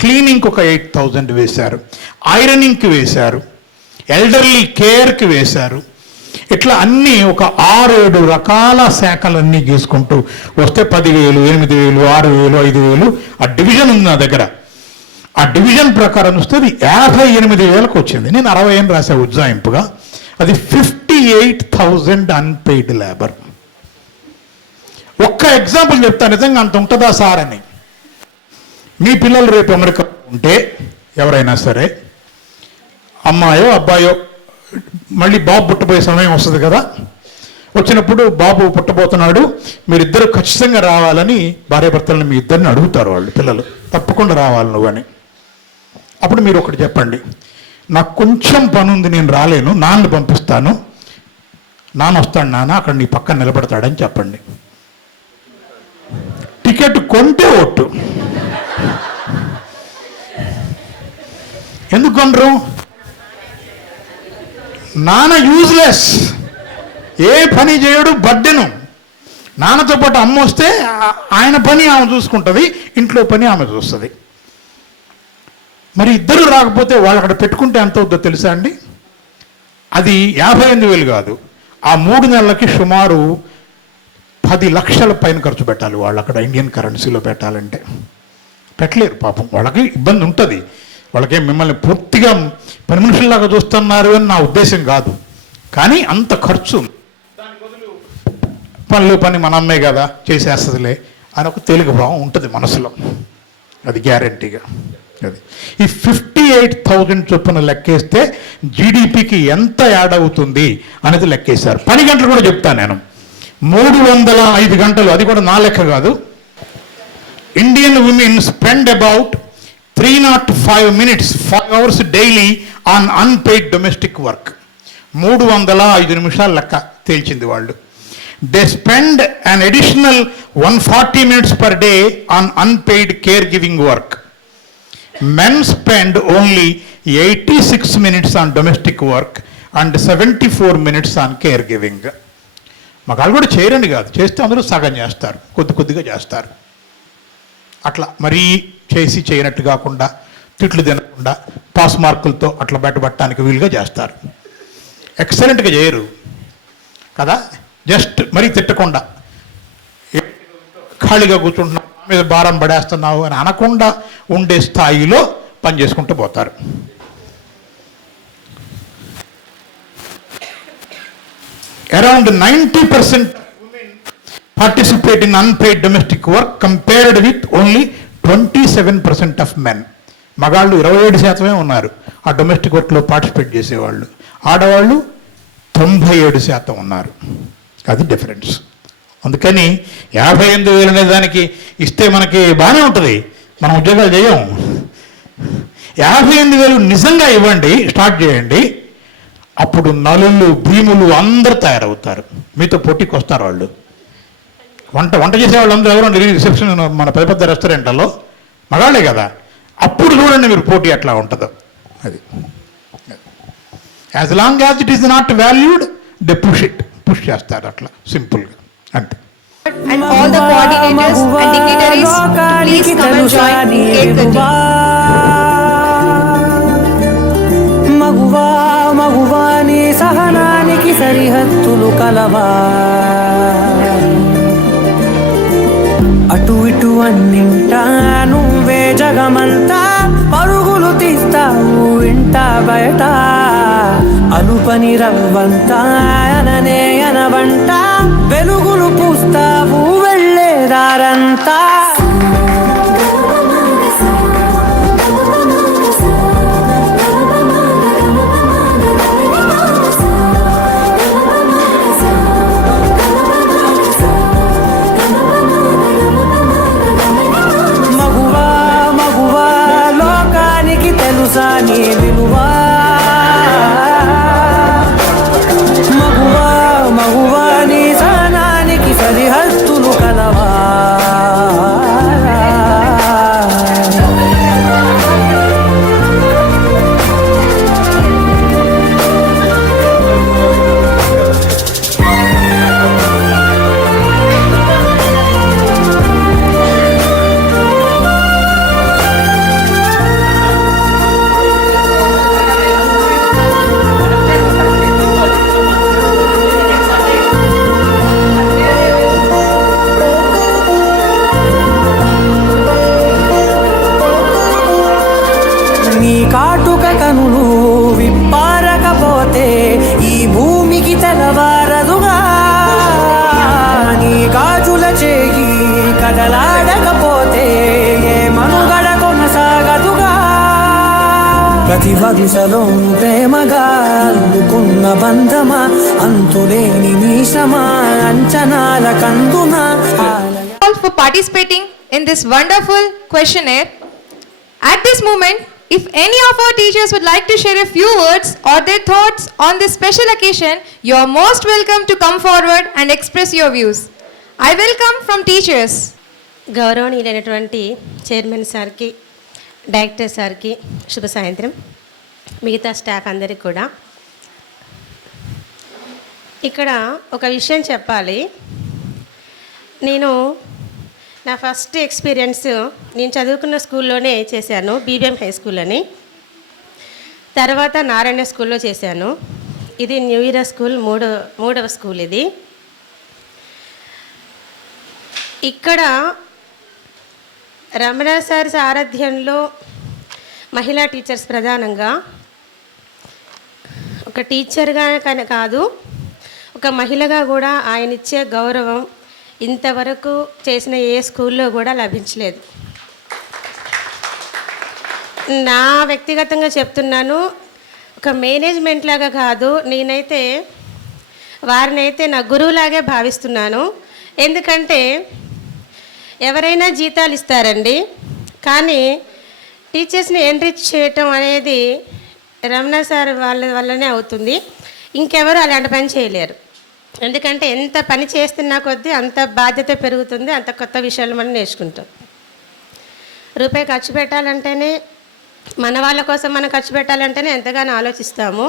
క్లీనింగ్కి ఒక 8,000 వేశారు, ఐరనింగ్కి వేశారు, ఎల్డర్లీ కేర్కి వేశారు. ఇట్లా అన్నీ ఒక 6-7 రకాల శాఖలన్నీ గీసుకుంటూ వస్తే 10,000, 8,000, 6,000, 5,000 ఆ డివిజన్ ఉంది నా దగ్గర. ఆ డివిజన్ ప్రకారం వస్తే అది 58,000కు వచ్చింది. నేను 60 అని రాసా ఉజ్జాయింపుగా. అది 58,000 అన్పెయిడ్ లేబర్. ఒక్క ఎగ్జాంపుల్ చెప్తా, నిజంగా అంత ఉంటుందా సార్ అని. మీ పిల్లలు రేపు అమెరికా ఉంటే ఎవరైనా సరే, అమ్మాయో అబ్బాయో, మళ్ళీ బాబు పుట్టబోయే సమయం వస్తుంది కదా, వచ్చినప్పుడు బాబు పుట్టబోతున్నాడు, మీరిద్దరు ఖచ్చితంగా రావాలని భార్యాభర్తలను మీ ఇద్దరిని అడుగుతారు వాళ్ళు పిల్లలు, తప్పకుండా రావాలి నువ్వు అని. అప్పుడు మీరు ఒకటి చెప్పండి, నాకు కొంచెం పని ఉంది, నేను రాలేను, నాన్న పంపిస్తాను, నాన్న వస్తాడు, నాన్న అక్కడ నీ పక్కన నిలబడతాడని చెప్పండి. టికెట్ కొంటే ఒట్టు. ఎందుకు కొనరు? నాన్న యూజ్లెస్, ఏ పని చేయడు, బర్డెను. నాన్నతో పాటు అమ్మ వస్తే ఆయన పని ఆమె చూసుకుంటుంది, ఇంట్లో పని ఆమె చూస్తుంది. మరి ఇద్దరు రాకపోతే వాళ్ళు అక్కడ పెట్టుకుంటే ఎంత అవుతుందో తెలుసా అండి? అది 58,000 కాదు, ఆ 3 నెలలకి సుమారు 10 లక్షల పైన ఖర్చు పెట్టాలి వాళ్ళు అక్కడ ఇండియన్ కరెన్సీలో పెట్టాలంటే. పెట్టలేరు పాపం, వాళ్ళకి ఇబ్బంది ఉంటుంది. వాళ్ళకే మిమ్మల్ని పూర్తిగా పని మనుషుల్లాగా చూస్తున్నారు అని నా ఉద్దేశం కాదు, కానీ అంత ఖర్చు. పని మన అమ్మే కదా చేసేస్తుందిలే అని ఒక తేలిక భావం ఉంటుంది మనసులో, అది గ్యారంటీగా. అది ఈ 58,000 చొప్పున లెక్కేస్తే జీడిపికి ఎంత యాడ్ అవుతుంది అనేది లెక్కేశారు. 10 గంటలు కూడా చెప్తాను నేను, 305 గంటలు, అది కూడా నా లెక్క కాదు. Indian women spend about 305 minutes, 5 hours daily on unpaid domestic work. 305 నిమిషాలు లెక్క తేల్చింది వాళ్ళు. They spend an additional 140 minutes per day on unpaid caregiving work. Men spend only 86 minutes on domestic work and 74 minutes on caregiving. మగాళ్ళు కూడా చేయరండి కాదు, చేస్తే అందరూ సగం చేస్తారు, కొద్దిగా చేస్తారు. అట్లా మరీ చేసి చేయనట్టు కాకుండా, తిట్లు తినకుండా, పాస్ మార్కులతో అట్లా బయటపడటానికి వీలుగా చేస్తారు. ఎక్సలెంట్గా చేయరు కదా, జస్ట్ మరీ తిట్టకుండా, ఖాళీగా కూర్చుంటున్నావు, మీద భారం పడేస్తున్నావు అని అనకుండా ఉండే స్థాయిలో పని చేసుకుంటూ పోతారు. Around 90% participate in unpaid domestic work compared with only 27% of men. మగాళ్ళు 27% ఉన్నారు ఆ డొమెస్టిక్ వర్క్లో పార్టిసిపేట్ చేసేవాళ్ళు, ఆడవాళ్ళు 97% ఉన్నారు. అది డిఫరెన్స్. అందుకని 58,000 అనే దానికి ఇస్తే మనకి బాగానే ఉంటుంది, మనం ఉద్యోగాలు చేయం. 58,000 నిజంగా ఇవ్వండి, స్టార్ట్ చేయండి. అప్పుడు నలులు భీములు అందరు తయారవుతారు, మీతో పోటీకి వస్తారు వాళ్ళు. వంట చేసేవాళ్ళు అందరూ ఎవరు రిసెప్షన్ మన పెద్ద పెద్ద రెస్టారెంట్లలో మగాళ్ళే కదా. అప్పుడు చూడండి మీరు పోటీ ఎట్లా ఉంటుందో. అది as long as it is not valued they push చేస్తారు అట్లా సింపుల్గా, అంతే. And all the coordinators and dignitaries, please come and join 8:30. మగువా మగువా నీ సహనానికి సరిహద్దులు కలవా, అటు ఇటు అన్నింటా నువ్వే జగమంతా, పరుగులు తీస్తావు ఇంట బయట, అలుపని రవ్వంతా అననే అనవంట, వెలుగులు పూస్తావు వెళ్ళేదారంతా. మగువా మగువా లోకానికి తెలుసా నీ విలువా, మగువా మగువా నీ సహనానికి సరిహద్దులు కలవా. నీ కాటుక కనులు విప్పారకపోతే ఈ భూమికి తెలవారదుగా, నీ గాజుల చేయి కదలాడకపోతే ఏ మనుగడ కొనసాగదుగా. ప్రతి వరుసలో ప్రేమగా అల్లుకున్న బంధమా, అంతులేని నీశమా అంచనాల కందున. All for participating in this wonderful questionnaire. At this moment, if any of our teachers would like to share a few words or their thoughts on this special occasion, you are most welcome to come forward and express your views. I welcome from teachers. గౌరవనీయులైనటువంటి చైర్మన్ సార్కి, డైరెక్టర్ సార్కి శుభ సాయంత్రం. మిగతా స్టాఫ్ అందరికీ కూడా. ఇక్కడ ఒక విషయం చెప్పాలి. నేను నా ఫస్ట్ ఎక్స్పీరియన్స్ నేను చదువుకున్న స్కూల్లోనే చేశాను, బీబీఎం హై స్కూల్ అని. తర్వాత నారాయణ స్కూల్లో చేశాను. ఇది న్యూ ఇయర్ స్కూల్ మూడవ స్కూల్ ఇది. ఇక్కడ రమణ సార్ సారథ్యంలో మహిళా టీచర్స్ ప్రధానంగా, ఒక టీచర్గా కానీ కాదు, ఒక మహిళగా కూడా ఆయన ఇచ్చే గౌరవం ఇంతవరకు చేసిన ఏ స్కూల్లో కూడా లభించలేదు. నా వ్యక్తిగతంగా చెప్తున్నాను, ఒక మేనేజ్మెంట్ లాగా కాదు, నేనైతే వారినైతే నా గురువులాగే భావిస్తున్నాను. ఎందుకంటే ఎవరైనా జీతాలు ఇస్తారండి, కానీ టీచర్స్ని ఎన్రిచ్ చేయటం అనేది రమణ సార్ వల్లనే అవుతుంది. ఇంకెవరు అలాంటి పని చేయలేరు. ఎందుకంటే ఎంత పని చేస్తున్నా కొద్దీ అంత బాధ్యత పెరుగుతుంది, అంత కొత్త విషయాలు మనం నేర్చుకుంటాం. రూపాయి ఖర్చు పెట్టాలంటేనే, మన వాళ్ళ కోసం మనం ఖర్చు పెట్టాలంటేనే ఎంతగానో ఆలోచిస్తాము.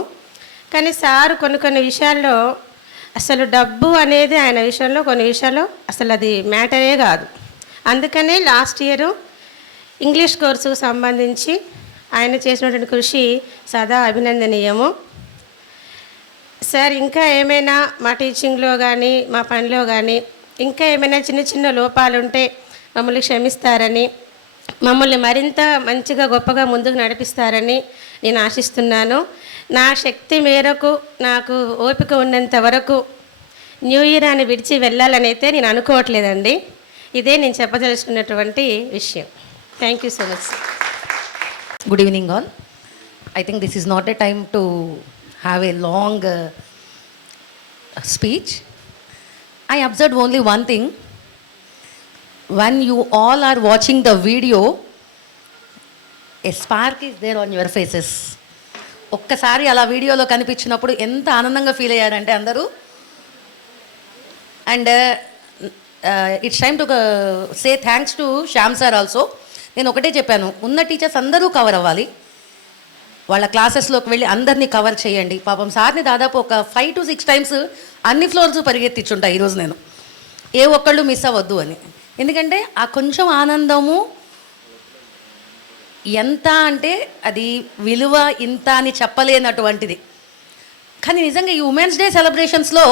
కానీ సార్ కొన్ని విషయాల్లో అసలు డబ్బు అనేది ఆయన విషయంలో కొన్ని విషయాల్లో అసలు అది మ్యాటరే కాదు. అందుకనే లాస్ట్ ఇయర్ ఇంగ్లీష్ కోర్సుకు సంబంధించి ఆయన చేసినటువంటి కృషి సదా అభినందనీయము. సార్ ఇంకా ఏమైనా మా టీచింగ్లో కానీ మా పనిలో కానీ ఇంకా ఏమైనా చిన్న లోపాలు ఉంటే మమ్మల్ని క్షమిస్తారని, మమ్మల్ని మరింత మంచిగా గొప్పగా ముందుకు నడిపిస్తారని నేను ఆశిస్తున్నాను. నా శక్తి మేరకు నాకు ఓపిక ఉన్నంత వరకు న్యూ ఇయర్ అని విడిచి వెళ్ళాలని అయితే నేను అనుకోవట్లేదండి. ఇదే నేను చెప్పదలుచుకున్నటువంటి విషయం. Thank you so much. Good evening all. I think this is not a time to have a long speech. I observed only one thing. When you all are watching the video, a spark is there on your faces. ఒక్కసారి అలా వీడియోలో కనిపించినప్పుడు ఎంత ఆనందంగా ఫీల్ అయ్యారంటే అందరూ. And it's time to say thanks to Shyam sir also. నేను ఒకటే చెప్పాను, ఉన్న టీచర్స్ అందరూ కవర్ అవ్వాలి, వాళ్ళ క్లాసెస్లోకి వెళ్ళి అందరినీ కవర్ చేయండి. పాపం సార్ని దాదాపు ఒక 5 to 6 టైమ్స్ అన్ని ఫ్లోర్స్ పరిగెత్తించుంటాయి ఈరోజు నేను, ఏ ఒక్కళ్ళు మిస్ అవ్వద్దు అని. ఎందుకంటే ఆ కొంచెం ఆనందము ఎంత అంటే అది విలువ ఇంత అని చెప్పలేనటువంటిది. కానీ నిజంగా ఈ ఉమెన్స్ డే సెలబ్రేషన్స్లో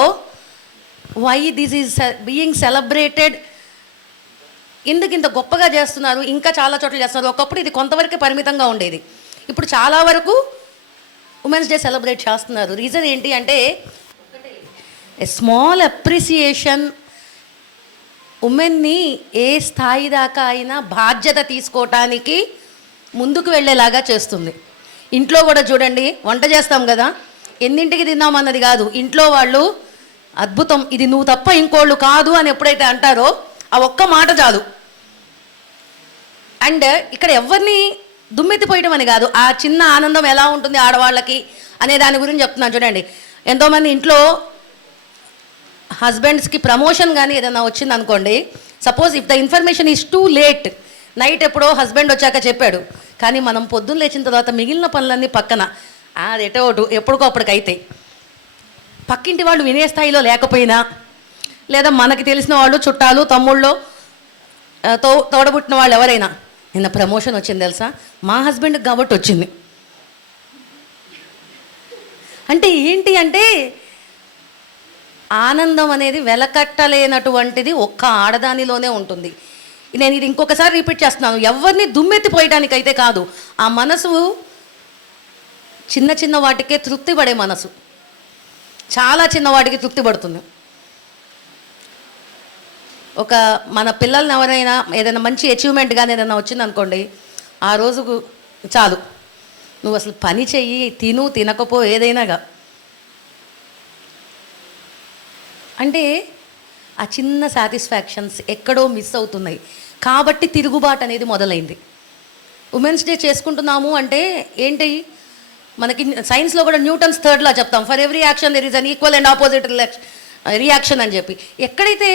why this is being celebrated, ఎందుకు ఇంత గొప్పగా చేస్తున్నారు, ఇంకా చాలా చోట్ల చేస్తున్నారు. ఒకప్పుడు ఇది కొంతవరకే పరిమితంగా ఉండేది, ఇప్పుడు చాలా వరకు ఉమెన్స్ డే సెలబ్రేట్ చేస్తున్నారు. రీజన్ ఏంటి అంటే ఏ స్మాల్ అప్రిసియేషన్ ఉమెన్ని ఏ స్థాయి దాకా అయినా బాధ్యత తీసుకోవటానికి ముందుకు వెళ్ళేలాగా చేస్తుంది. ఇంట్లో కూడా చూడండి, వంట చేస్తాం కదా, ఎన్నింటికి తిన్నామన్నది కాదు, ఇంట్లో వాళ్ళు అద్భుతం, ఇది నువ్వు తప్ప ఇంకోళ్ళు కాదు అని ఎప్పుడైతే అంటారో ఆ ఒక్క మాట చాలు. అండ్ ఇక్కడ ఎవరిని దుమ్మెత్తిపోయడం అని కాదు, ఆ చిన్న ఆనందం ఎలా ఉంటుంది ఆడవాళ్ళకి అనే దాని గురించి చెప్తున్నాను. చూడండి, ఎంతోమంది ఇంట్లో హస్బెండ్స్కి ప్రమోషన్ కానీ ఏదైనా వచ్చింది అనుకోండి, suppose if the information is too late, night ఎప్పుడో హస్బెండ్ వచ్చాక చెప్పాడు, కానీ మనం పొద్దున్న లేచిన తర్వాత మిగిలిన పనులన్నీ పక్కన అది ఎటో ఎప్పటికో అప్పటికైతే పక్కింటి వాళ్ళు వినే స్థాయిలో లేకపోయినా, లేదా మనకి తెలిసిన వాళ్ళు చుట్టాలు తమ్ముళ్ళు తోడబుట్టిన వాళ్ళు ఎవరైనా, నిన్న ప్రమోషన్ వచ్చింది తెలుసా, మా హస్బెండ్కి కాబట్టి వచ్చింది అంటే ఏంటి అంటే ఆనందం అనేది వెలకట్టలేనటువంటిది ఒక్క ఆడదానిలోనే ఉంటుంది. నేను ఇది ఇంకొకసారి రిపీట్ చేస్తున్నాను, ఎవరిని దుమ్మెత్తిపోయడానికైతే కాదు, ఆ మనసు చిన్న చిన్న వాటికే తృప్తి పడే మనసు, చాలా చిన్న వాటికి తృప్తి పడుతుంది. ఒక మన పిల్లల్ని ఎవరైనా ఏదైనా మంచి అచీవ్మెంట్ కానీ ఏదైనా వచ్చిందనుకోండి, ఆ రోజుకు చాలు, నువ్వు అసలు పని చెయ్యి, తిను తినకపో ఏదైనాగా, అంటే ఆ చిన్న సాటిస్ఫాక్షన్స్ ఎక్కడో మిస్ అవుతున్నాయి. కాబట్టి తిరుగుబాటు అనేది మొదలైంది. ఉమెన్స్ డే చేసుకుంటున్నాము అంటే ఏంటి, మనకి సైన్స్లో కూడా న్యూటన్స్ థర్డ్ లా చెప్తాం, for every action there is an equal and opposite reaction అని చెప్పి. ఎక్కడైతే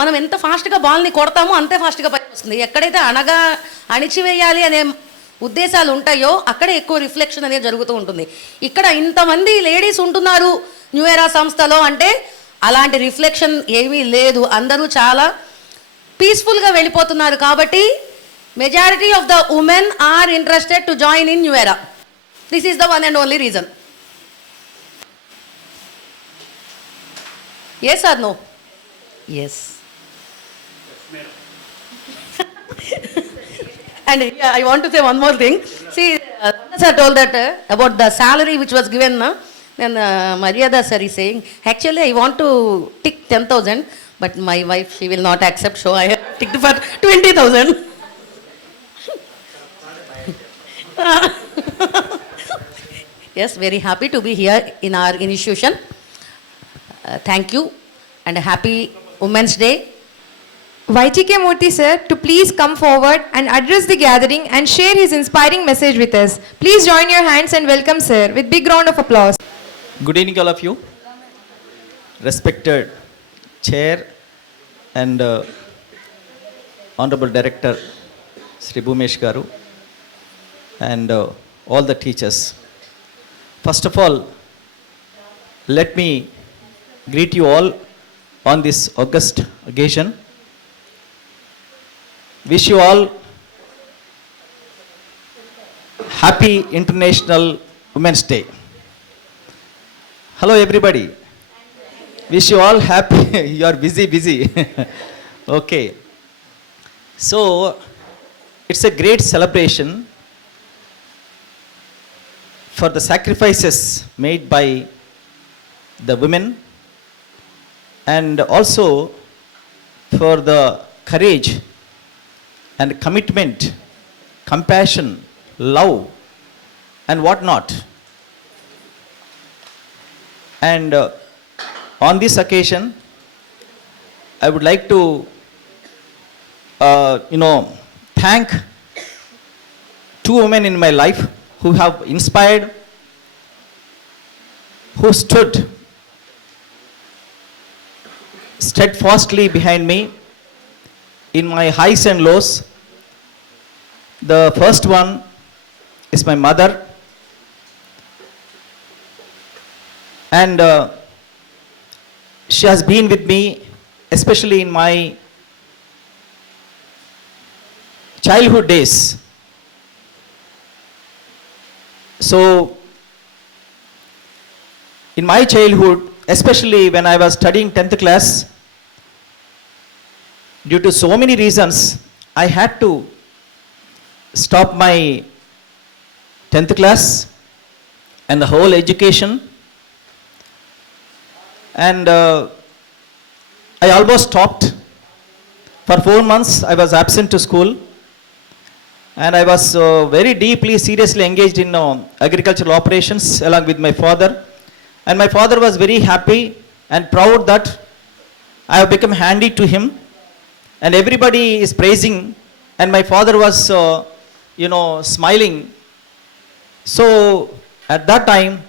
మనం ఎంత ఫాస్ట్గా బాల్ని కొడతామో అంతే ఫాస్ట్గా పైకి వస్తుంది. ఎక్కడైతే అణిచివేయాలి అనే ఉద్దేశాలు ఉంటాయో అక్కడే ఎక్కువ రిఫ్లెక్షన్ అనేది జరుగుతూ ఉంటుంది. ఇక్కడ ఇంతమంది లేడీస్ ఉంటున్నారు న్యూ ఎరా సంస్థలో అంటే అలాంటి రిఫ్లెక్షన్ ఏమీ లేదు, అందరూ చాలా పీస్ఫుల్గా వెళ్ళిపోతున్నారు. కాబట్టి majority of the women are interested to join in new era. This is the one and only reason. Yes or no? Yes. And I want to say one more thing. See, sir told that about the salary which was given. Then Maryada sir is saying, actually I want to tick 10,000, but my wife, she will not accept, so I have ticked for 20,000. Yes, very happy to be here in our institution. Thank you and happy Women's Day. YTK Murthy sir to please come forward and address the gathering and share his inspiring message with us. Please join your hands and welcome sir with big round of applause. Good evening all of you. Respected Chair and Honorable Director Sri Bhumesh Garu and all the teachers. First of all, let me greet you all on this august occasion. Wish you all happy International Women's Day. Hello everybody. Wish you all happy. You are busy. Okay. So it's a great celebration for the sacrifices made by the women and also for the courage and commitment, compassion, love and what not. And on this occasion I would like to thank two women in my life who have inspired, who stood steadfastly behind me in my highs and lows. The first one is my mother, and she has been with me, especially in my childhood days. So, in my childhood, especially when I was studying 10th class, due to so many reasons, I had to stop my 10th class and the whole education. And I almost stopped. For 4 months, I was absent to school. And I was very deeply, seriously engaged in agricultural operations along with my father. And my father was very happy and proud that I have become handy to him. And everybody is praising. And my father was, smiling. So at that time,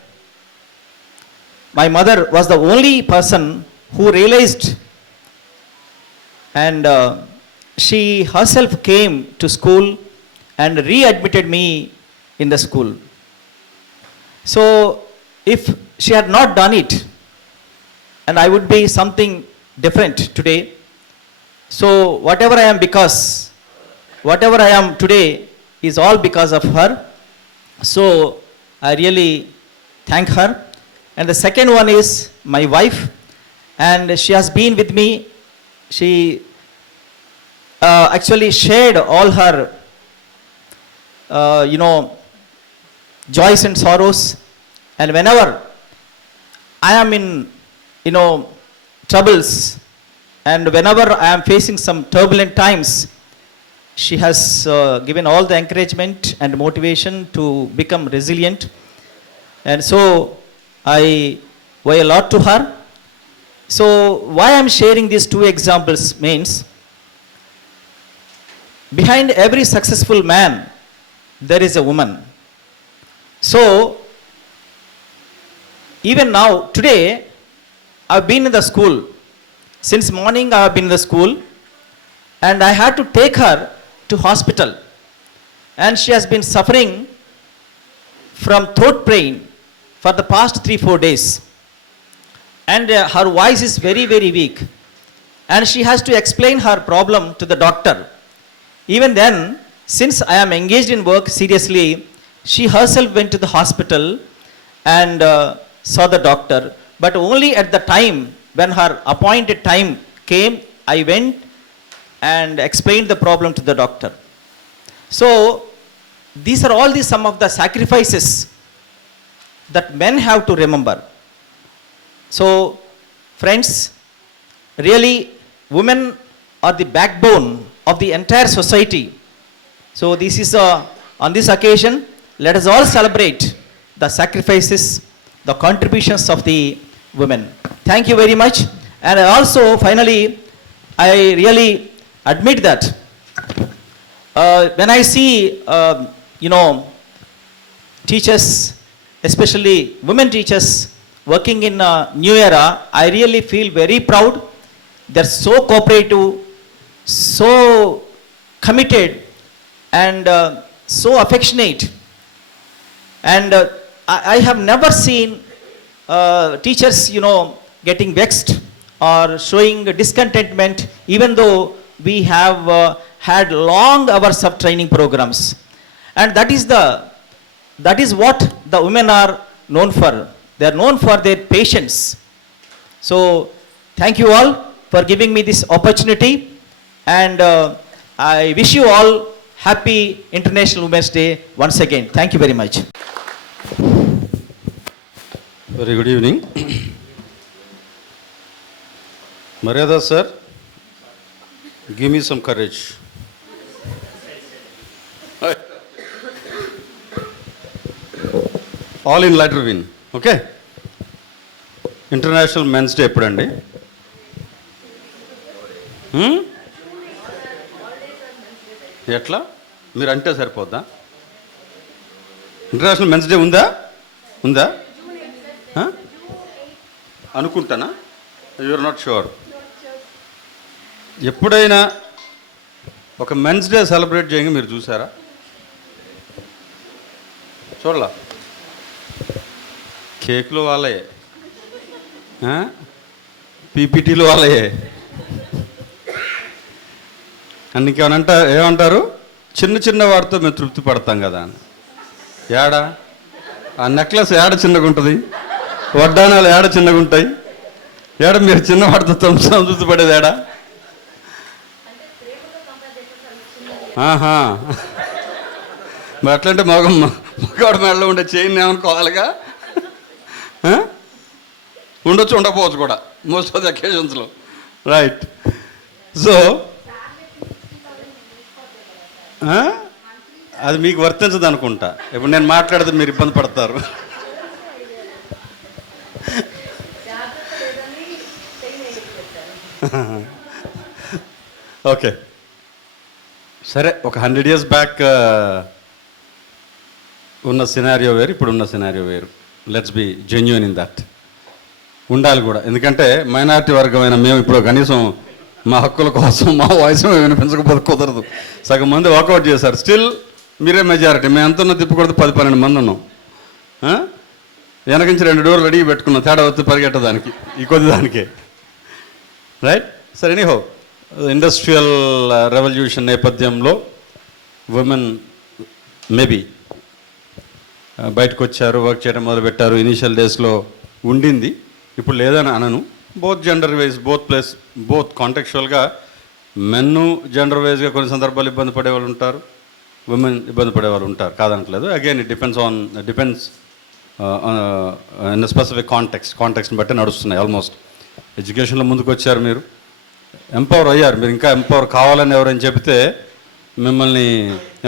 my mother was the only person who realized, and she herself came to school and readmitted me in the school. So if she had not done it, and I would be something different today. So whatever I am today is all because of her. So I really thank her. And the second one is my wife, and she has been with me. She actually shared all her joys and sorrows. And whenever I am in troubles, and whenever I am facing some turbulent times, she has given all the encouragement and motivation to become resilient. And so I owe a lot to her. So why I am sharing these two examples means, behind every successful man there is a woman. So even now, today, I've been in the school. Since morning I have been in the school, and I had to take her to hospital. And she has been suffering from throat pain for the past 3-4 days. And her voice is very, very weak. And she has to explain her problem to the doctor. Even then, since I am engaged in work seriously, she herself went to the hospital and saw the doctor. But only at the time when her appointed time came, I went and explained the problem to the doctor. So these are all some of the sacrifices that men have to remember. So friends, really women are the backbone of the entire society. So this is on this occasion, let us all celebrate the sacrifices, the contributions of the women. Thank you very much. And also finally, I really admit that when I see teachers, especially women teachers, working in New Era, I really feel very proud. They're so cooperative, so committed, and so affectionate. And I have never seen teachers, getting vexed or showing discontentment, even though we have had long hours of training programs. And that is what the women are known for. They are known for their patience. So thank you all for giving me this opportunity, and I wish you all happy International Women's Day once again. Thank you very much. Very good evening. Maryada sir, give me some courage. All in letter win. Okay? International men's day ఎప్పుడండి? ఎట్లా మీరు అంటే సరిపోద్దా? ఇంటర్నేషనల్ మెన్స్ డే ఉందా? ఉందా? అనుకుంటానా? You're not sure. ఎప్పుడైనా ఒక మెన్స్ డే సెలబ్రేట్ చేయగా మీరు చూసారా? చూడలా? కేకులు వాళ్ళయే, పీపీటీలు వాళ్ళయే. అందుకేమనంట ఏమంటారు, చిన్న చిన్న వాటితో మేము తృప్తి పడతాం కదా అని. ఏడా ఆ నెక్లెస్ ఏడ చిన్నగా ఉంటుంది, వడ్డానాలు ఏడ చిన్నగా ఉంటాయి, ఏడ మీరు చిన్న వాటితో తృప్తి పడేది ఏడా? ఆహా, మరి అట్లంటే మగవాడి మెడలో ఉండే చైన్ ఏమనుకోవాలిగా? ఉండొచ్చు, ఉండకపోవచ్చు కూడా మోస్ట్ ఆఫ్ ది అకేషన్స్లో. రైట్. సో అది మీకు వర్తించదు అనుకుంటా. ఇప్పుడు నేను మాట్లాడితే మీరు ఇబ్బంది పడతారు. ఓకే, సరే. ఒక 100 years బ్యాక్ ఉన్న సినారియో వేరు, ఇప్పుడు ఉన్న సినారియో వేరు. Let's be genuine in that. ఉండాలి కూడా, ఎందుకంటే మైనారిటీ వర్గమైన మేము ఇప్పుడు కనీసం మా హక్కుల కోసం మా వాయిస్ వినిపించకపోతే కుదరదు. సగం మంది వాకౌట్ చేశారు. స్టిల్ మీరే మెజారిటీ. మేము ఎంత ఉన్నా తిప్పకూడదు, 10-12 మంది ఉన్నాం. వెనకించి 2 డోర్లు రెడీ పెట్టుకున్నాం, తేడా వస్తే పరిగెట్టడానికి ఈ కొద్ది దానికే. రైట్. సరే, ఎనీహో, ఇండస్ట్రియల్ రెవల్యూషన్ నేపథ్యంలో ఉమెన్ మేబీ బయటకు వచ్చారు, వర్క్ చేయడం మొదలుపెట్టారు. ఇనీషియల్ డేస్లో ఉండింది, ఇప్పుడు లేదని అనను. బోత్ జెండర్ వైజ్, బోత్ కాంటెక్చువల్గా మెన్ను జెండర్ వైజ్గా కొన్ని సందర్భాలు ఇబ్బంది పడేవాళ్ళు ఉంటారు, ఉమెన్ ఇబ్బంది పడేవాళ్ళు ఉంటారు, కాదనట్లేదు. Again it depends in specific కాంటెక్స్ట్ని బట్టి నడుస్తున్నాయి. ఆల్మోస్ట్ ఎడ్యుకేషన్లో ముందుకు వచ్చారు, మీరు ఎంపవర్ అయ్యారు. మీరు ఇంకా ఎంపవర్ కావాలని ఎవరైనా చెబితే మిమ్మల్ని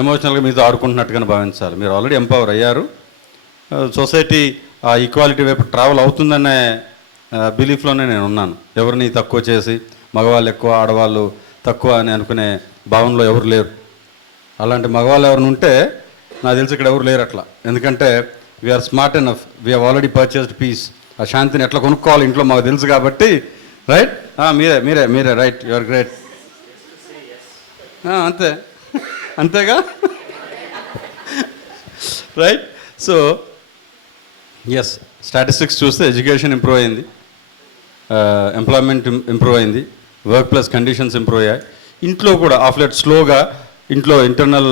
ఎమోషనల్గా మీతో ఆడుకుంటున్నట్టుగానే భావించాలి. మీరు ఆల్రెడీ ఎంపవర్ అయ్యారు. సొసైటీ ఆ ఈక్వాలిటీ వైపు ట్రావెల్ అవుతుందనే బిలీఫ్లోనే నేను ఉన్నాను. ఎవరిని తక్కువ చేసి మగవాళ్ళు ఎక్కువ ఆడవాళ్ళు తక్కువ అని అనుకునే భావనలో ఎవరు లేరు. అలాంటి మగవాళ్ళు ఎవరిని ఉంటే నాకు తెలిసి ఇక్కడ ఎవరు లేరు అట్లా. ఎందుకంటే we're smart enough, we have already purchased peace. ఆ శాంతిని ఎట్లా కొనుక్కోవాలి ఇంట్లో మాకు తెలుసు కాబట్టి. రైట్. మీరే రైట్, యు ఆర్ గ్రేట్. అంతేగా. రైట్. సో ఎస్, స్టాటిస్టిక్స్ చూస్తే ఎడ్యుకేషన్ ఇంప్రూవ్ అయింది, ఎంప్లాయ్మెంట్ ఇంప్రూవ్ అయింది, వర్క్ ప్లస్ కండిషన్స్ ఇంప్రూవ్ అయ్యాయి. ఇంట్లో కూడా ఆఫ్ లెట్ స్లోగా ఇంట్లో ఇంటర్నల్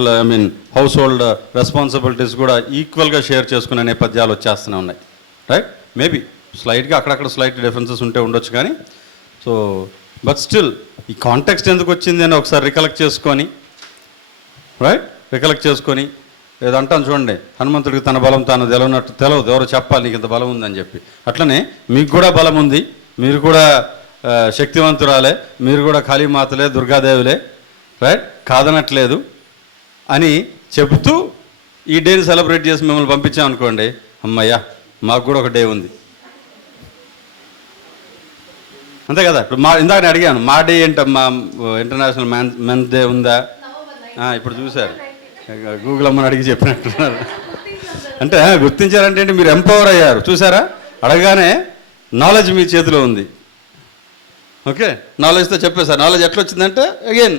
హౌస్ హోల్డ్ రెస్పాన్సిబిలిటీస్ కూడా ఈక్వల్గా షేర్ చేసుకునే నేపథ్యాలు వచ్చేస్తూనే ఉన్నాయి. రైట్. మేబీ స్లైట్గా అక్కడక్కడ స్లైట్ డిఫరెన్సెస్ ఉంటే ఉండొచ్చు, కానీ సో బట్ స్టిల్ ఈ కాంటెక్స్ట్ ఎందుకు వచ్చింది అని ఒకసారి రికలెక్ట్ చేసుకొని ఏదో అంటాను చూడండి, హనుమంతుడికి తన బలం తాను తెలియదు, ఎవరో చెప్పాలి నీకు ఇంత బలం ఉందని చెప్పి. అట్లనే మీకు కూడా బలం ఉంది, మీరు కూడా శక్తివంతురాలే, మీరు కూడా కాళీమాతలే, దుర్గాదేవులే, రైట్, కాదనట్లేదు అని చెబుతూ ఈ డేని సెలబ్రేట్ చేసి మిమ్మల్ని పంపించామనుకోండి, అమ్మయ్యా మాకు కూడా ఒక డే ఉంది. అంతే కదా. ఇప్పుడు ఇందాక నేను అడిగాను, మా డే ఏంటమ్మా, ఇంటర్నేషనల్ మెన్స్ డే ఉందా? ఇప్పుడు చూశారు, గూగుల్ అమ్మని అడిగి చెప్పినట్టున్నారు. అంటే గుర్తించారంటే మీరు ఎంపవర్ అయ్యారు. చూసారా, అడగగానే నాలెడ్జ్ మీ చేతిలో ఉంది. ఓకే, నాలెడ్జ్తో చెప్పేశారు. నాలెడ్జ్ ఎట్లా వచ్చిందంటే అగైన్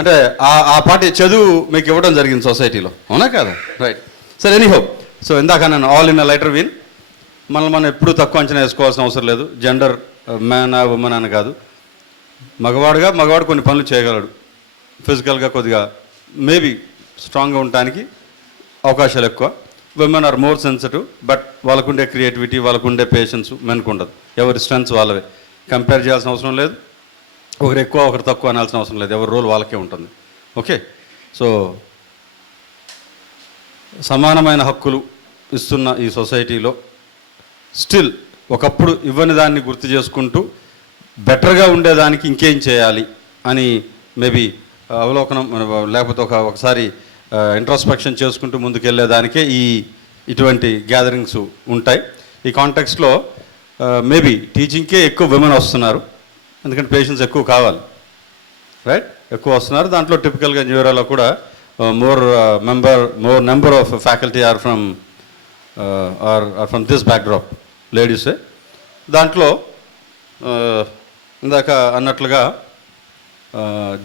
అంటే ఆ పార్టీ చదువు మీకు ఇవ్వడం జరిగింది సొసైటీలో, అవునా కదా? రైట్. సరే, ఎనీహో, సో ఇందాక నేను all in a lighter vein. మనం ఎప్పుడూ తక్కువ అంచనా వేసుకోవాల్సిన అవసరం లేదు. జెండర్ మ్యాన్ ఉమెన్ అని కాదు. మగవాడు కొన్ని పనులు చేయగలడు, ఫిజికల్గా కొద్దిగా మేబీ స్ట్రాంగ్గా ఉండటానికి అవకాశాలు ఎక్కువ. Women are more sensitive, but వాళ్ళకుండే క్రియేటివిటీ, వాళ్ళకుండే పేషెన్స్ మెన్కు ఉండదు. ఎవరి స్ట్రెంగ్స్ వాళ్ళవే. కంపేర్ చేయాల్సిన అవసరం లేదు, ఒకరు ఎక్కువ ఒకరు తక్కువ అనాల్సిన అవసరం లేదు. ఎవరి రోల్ వాళ్ళకే ఉంటుంది. ఓకే, సో సమానమైన హక్కులు ఇస్తున్న ఈ సొసైటీలో స్టిల్ ఒకప్పుడు ఇవ్వని దాన్ని గుర్తు చేసుకుంటూ బెటర్గా ఉండేదానికి ఇంకేం చేయాలి అని మేబీ అవలోకనం, లేకపోతే ఒకసారి ఇంట్రోస్పెక్షన్ చేసుకుంటూ ముందుకెళ్ళేదానికే ఇటువంటి గ్యాదరింగ్స్ ఉంటాయి. ఈ కాంటెక్స్ట్లో మేబీ టీచింగ్కే ఎక్కువ విమెన్ వస్తున్నారు, ఎందుకంటే పేషెంట్స్ ఎక్కువ కావాలి. రైట్, ఎక్కువ వస్తున్నారు. దాంట్లో టిపికల్గా న్యూరాలో కూడా more number of faculty are from this backdrop, ladies. దాంట్లో ఇందాక అన్నట్లుగా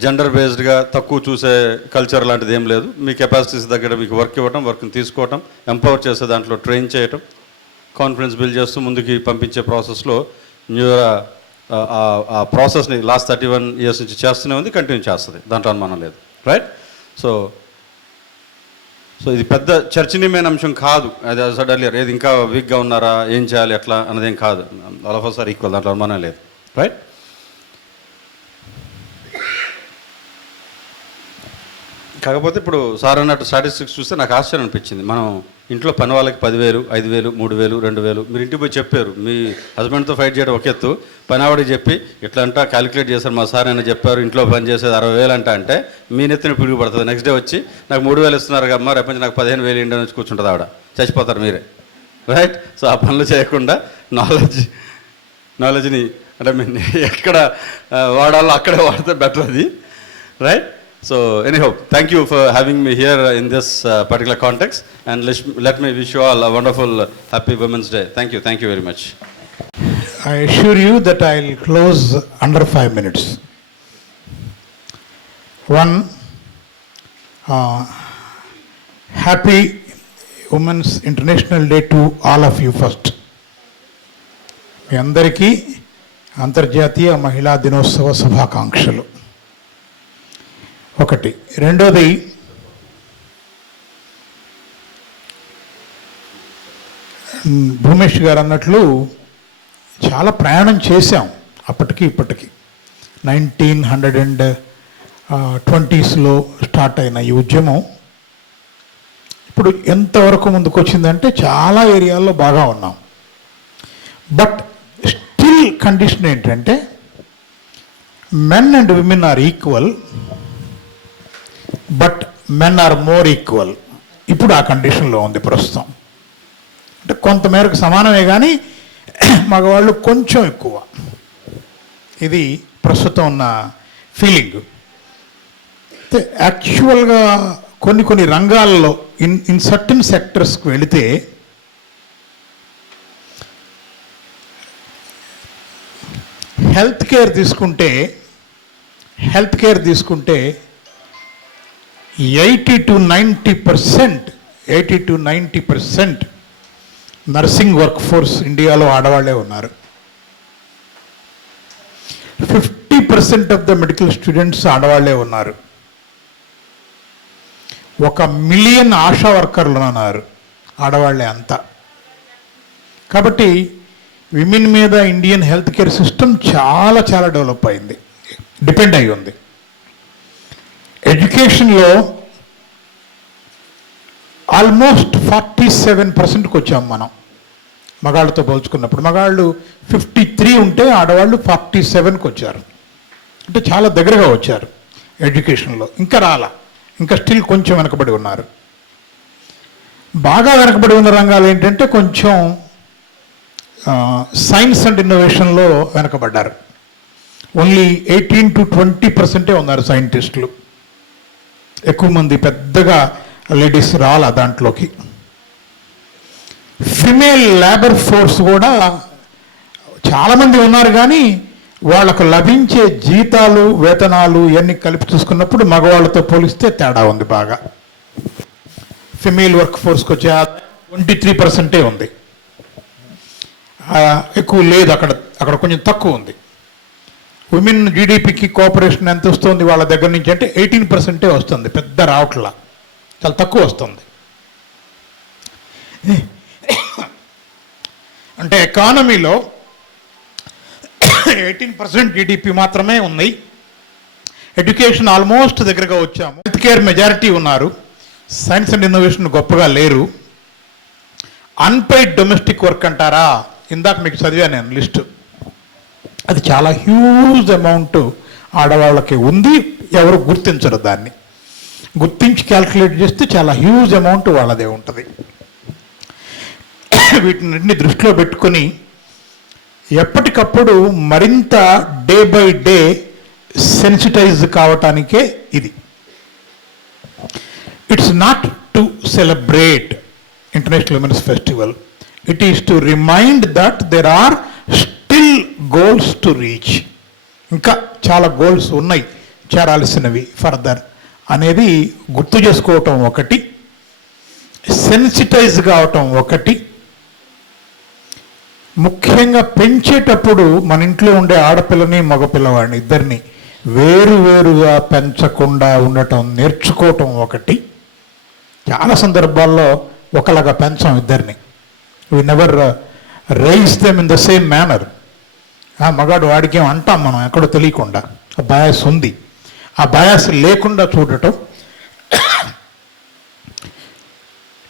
జెండర్ బేస్డ్గా తక్కువ చూసే కల్చర్ లాంటిది ఏం లేదు. మీ కెపాసిటీస్ దగ్గర మీకు వర్క్ ఇవ్వటం, వర్క్ని తీసుకోవటం, ఎంపవర్ చేసే దాంట్లో ట్రైన్ చేయటం, కాన్ఫిడెన్స్ బిల్డ్ చేస్తూ ముందుకి పంపించే ప్రాసెస్లో న్యూరా ఆ ప్రాసెస్ని లాస్ట్ 31 years నుంచి చేస్తూనే ఉంది, కంటిన్యూ చేస్తుంది, దాంట్లో అనుమానం లేదు. రైట్? సో ఇది పెద్ద చర్చనీయమైన అంశం కాదు. అది అర్లియర్ ఏది ఇంకా వీక్గా ఉన్నారా, ఏం చేయాలి, ఎట్లా అన్నదేం కాదు. All of us are equal, దాంట్లో అనుమానం లేదు. రైట్? కాకపోతే ఇప్పుడు సార్ అన్నట్టు స్టాటిస్టిక్స్ చూస్తే నాకు ఆశ్చర్యం అనిపించింది. మనం ఇంట్లో పని వాళ్ళకి 10,000, 5,000, 3,000, 2,000 మీరు ఇంటికి పోయి చెప్పారు. మీ హస్బెండ్తో ఫైట్ చేయడం ఒక ఎత్తు, పని ఆవిడకి చెప్పి ఇట్లా అంటా క్యాలిక్యులేట్ చేశారు, మా సార్ అయినా చెప్పారు ఇంట్లో పని చేసేది 60,000 అంటే మీ నెత్తిన పిడుగు పడుతుంది. నెక్స్ట్ డే వచ్చి నాకు 3,000 ఇస్తున్నారు కమ్మా, రేపు నుంచి నాకు 15,000 ఇండియా నుంచి కూర్చుంటుంది ఆవిడ, చచ్చిపోతారు మీరే. రైట్? సో ఆ పనులు చేయకుండా నాలెడ్జ్ని అంటే మీరు ఎక్కడ వాడాలో అక్కడే వాడితే బెటర్ అది. Right? So anyhow, thank you for having me here in this particular context, and let me wish you all a wonderful happy Women's Day. Thank you very much. I assure you that I'll close under 5 minutes. One, happy Women's International Day to all of you first. మీ అందరికీ అంతర్జాతీయ మహిళా దినోత్సవ శుభాకాంక్షలు. ఒకటి. రెండోది, భూమేష్ గారు అన్నట్లు చాలా ప్రయాణం చేశాం అప్పటికి ఇప్పటికి. 1920s స్టార్ట్ అయిన ఈ ఉద్యమం ఇప్పుడు ఎంతవరకు ముందుకు వచ్చిందంటే చాలా ఏరియాల్లో బాగా ఉన్నాం. బట్ స్టిల్ కండిషన్ ఏంటంటే men and women are equal, but men are more equal. ఇప్పుడు ఆ కండిషన్లో ఉంది ప్రస్తుతం. అంటే కొంతమేరకు సమానమే కానీ మగవాళ్ళు కొంచెం ఎక్కువ. ఇది ప్రస్తుతం ఉన్న ఫీలింగ్. యాక్చువల్గా కొన్ని రంగాల్లో ఇన్ సర్టన్ సెక్టర్స్కి వెళితే హెల్త్ కేర్ తీసుకుంటే 80 to 90% నర్సింగ్ వర్క్ ఫోర్స్ ఇండియాలో ఆడవాళ్లే ఉన్నారు. 50% ఆఫ్ ద మెడికల్ స్టూడెంట్స్ ఆడవాళ్లే ఉన్నారు. 1 మిలియన్ ఆశా వర్కర్లు ఉన్నారు, ఆడవాళ్లే అంతా. కాబట్టి విమెన్ మీద ఇండియన్ హెల్త్ కేర్ సిస్టమ్ చాలా చాలా డెవలప్ అయింది, డిపెండ్ అయి ఉంది. ఎడ్యుకేషన్లో ఆల్మోస్ట్ 47%కి వచ్చాం మనం మగాళ్ళతో పోల్చుకున్నప్పుడు. మగాళ్ళు 53 ఉంటే ఆడవాళ్ళు 47కి వచ్చారు. అంటే చాలా దగ్గరగా వచ్చారు ఎడ్యుకేషన్లో. ఇంకా ఇంకా స్టిల్ కొంచెం వెనకబడి ఉన్నారు. బాగా వెనకబడి ఉన్న రంగాలు ఏంటంటే కొంచెం సైన్స్ అండ్ ఇన్నోవేషన్లో వెనకబడ్డారు. ఓన్లీ 18 to 20% ఉన్నారు సైంటిస్టులు. ఎక్కువ మంది పెద్దగా లేడీస్ రాలా దాంట్లోకి. ఫిమేల్ లేబర్ ఫోర్స్ కూడా చాలామంది ఉన్నారు కానీ వాళ్ళకు లభించే జీతాలు, వేతనాలు ఇవన్నీ కలిపి చూసుకున్నప్పుడు మగవాళ్ళతో పోలిస్తే తేడా ఉంది బాగా. ఫిమేల్ వర్క్ ఫోర్స్కి వచ్చే 23% ఉంది, ఎక్కువ లేదు. అక్కడ కొంచెం తక్కువ ఉంది. విమెన్ జీడిపికి కోఆపరేషన్ ఎంత వస్తుంది వాళ్ళ దగ్గర నుంచి అంటే 18% వస్తుంది, పెద్ద రావట్లా, చాలా తక్కువ వస్తుంది. అంటే ఎకానమీలో 18% జీడిపి మాత్రమే ఉన్నాయి. ఎడ్యుకేషన్ ఆల్మోస్ట్ దగ్గరగా వచ్చాము. హెల్త్ కేర్ మెజారిటీ ఉన్నారు. సైన్స్ అండ్ ఇన్నోవేషన్ గొప్పగా లేరు. అన్పెయిడ్ డొమెస్టిక్ వర్క్ అంటారా, ఇందాక మీకు చదివాను నేను లిస్టు. అది చాలా హ్యూజ్ అమౌంట్ ఆడవాళ్ళకి ఉంది. ఎవరు గుర్తించరు దాన్ని. గుర్తించి క్యాల్కులేట్ చేస్తే చాలా హ్యూజ్ అమౌంట్ వాళ్ళదే ఉంటుంది. వీటిని దృష్టిలో పెట్టుకొని ఎప్పటికప్పుడు మరింత డే బై డే సెన్సిటైజ్ కావటానికే ఇది. It's not to celebrate international women's festival, it is to remind that there are still goals to reach. ఇంకా చాలా గోల్స్ ఉన్నాయి చేరాల్సినవి ఫర్దర్ అనేది గుర్తు చేసుకోవటం ఒకటి, సెన్సిటైజ్ కావటం ఒకటి. ముఖ్యంగా పెంచేటప్పుడు మన ఇంట్లో ఉండే ఆడపిల్లని మగపిల్లవాడిని ఇద్దరిని వేరువేరుగా పెంచకుండా ఉండటం నేర్చుకోవటం ఒకటి. చాలా సందర్భాల్లో ఒకలాగా పెంచాం ఇద్దరిని. We never raise them in the same manner. మగాడు వాడికేం అంటాం మనం ఎక్కడో తెలియకుండా. ఆ బయాస్ ఉంది. ఆ బయాస్ లేకుండా చూడటం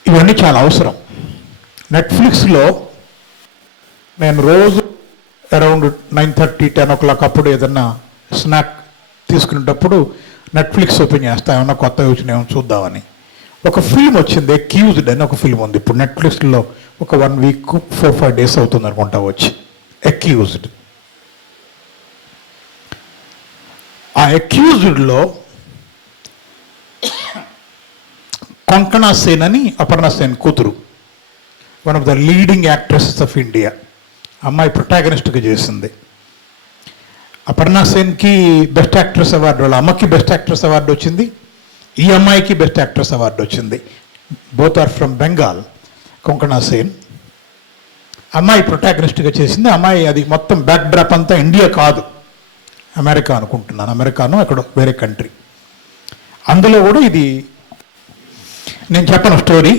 ఇవన్నీ చాలా అవసరం. నెట్ఫ్లిక్స్లో నేను రోజు అరౌండ్ 9:30, 10 o'clock అప్పుడు ఏదన్నా స్నాక్ తీసుకునేటప్పుడు నెట్ఫ్లిక్స్ ఓపెన్ చేస్తా, ఏమన్నా కొత్త వచ్చినాయేమో చూద్దామని. ఒక ఫిల్మ్ వచ్చింది, అక్యూజ్డ్ అని ఒక ఫిల్మ్ ఉంది. ఇప్పుడు నెట్ఫ్లిక్స్లో ఒక 1 week 4-5 days అవుతుంది అనుకుంటా వచ్చి. అక్యూజ్డ్. ఆ అక్యూజ్డ్లో కొంకణా సేన్ అని అపర్ణ సేన్ కూతురు, one of the leading actresses of India, అమ్మాయి ప్రొటాగనిస్ట్గా చేసింది. అపర్ణ సేన్కి బెస్ట్ యాక్ట్రెస్ అవార్డు, వాళ్ళ అమ్మకి బెస్ట్ యాక్ట్రెస్ అవార్డు వచ్చింది, ఈ అమ్మాయికి బెస్ట్ యాక్ట్రెస్ అవార్డు వచ్చింది. Both are from Bengal. Konkona Sen అమ్మాయి ప్రొటాగనిస్ట్గా చేసింది. అమ్మాయి అది మొత్తం బ్యాక్ డ్రాప్ అంతా ఇండియా కాదు, అమెరికా అనుకుంటున్నాను, అమెరికాను ఎక్కడో వేరే కంట్రీ. అందులో కూడా ఇది నేను చెప్పను స్టోరీ,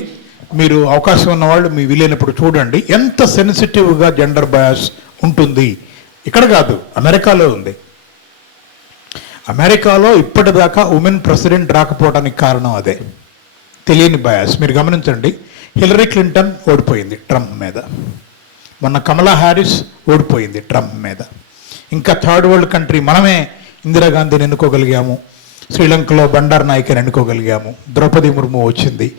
మీరు అవకాశం ఉన్నవాళ్ళు మీ వీలైనప్పుడు చూడండి. ఎంత సెన్సిటివ్గా జెండర్ బయాస్ ఉంటుంది. ఇక్కడ కాదు, అమెరికాలో ఉంది. అమెరికాలో ఇప్పటిదాకా ఉమెన్ ప్రెసిడెంట్ రాకపోవడానికి కారణం అదే, తెలియని బయాస్. మీరు గమనించండి, హిలరీ క్లింటన్ ఓడిపోయింది ట్రంప్ మీద, మొన్న కమలా హ్యారిస్ ఓడిపోయింది ట్రంప్ మీద. ఇంకా థర్డ్ వరల్డ్ కంట్రీ మనమే ఇందిరాగాంధీని ఎన్నుకోగలిగాము, శ్రీలంకలో బండారు నాయకని ఎన్నుకోగలిగాము, ద్రౌపది ముర్ము వచ్చింది.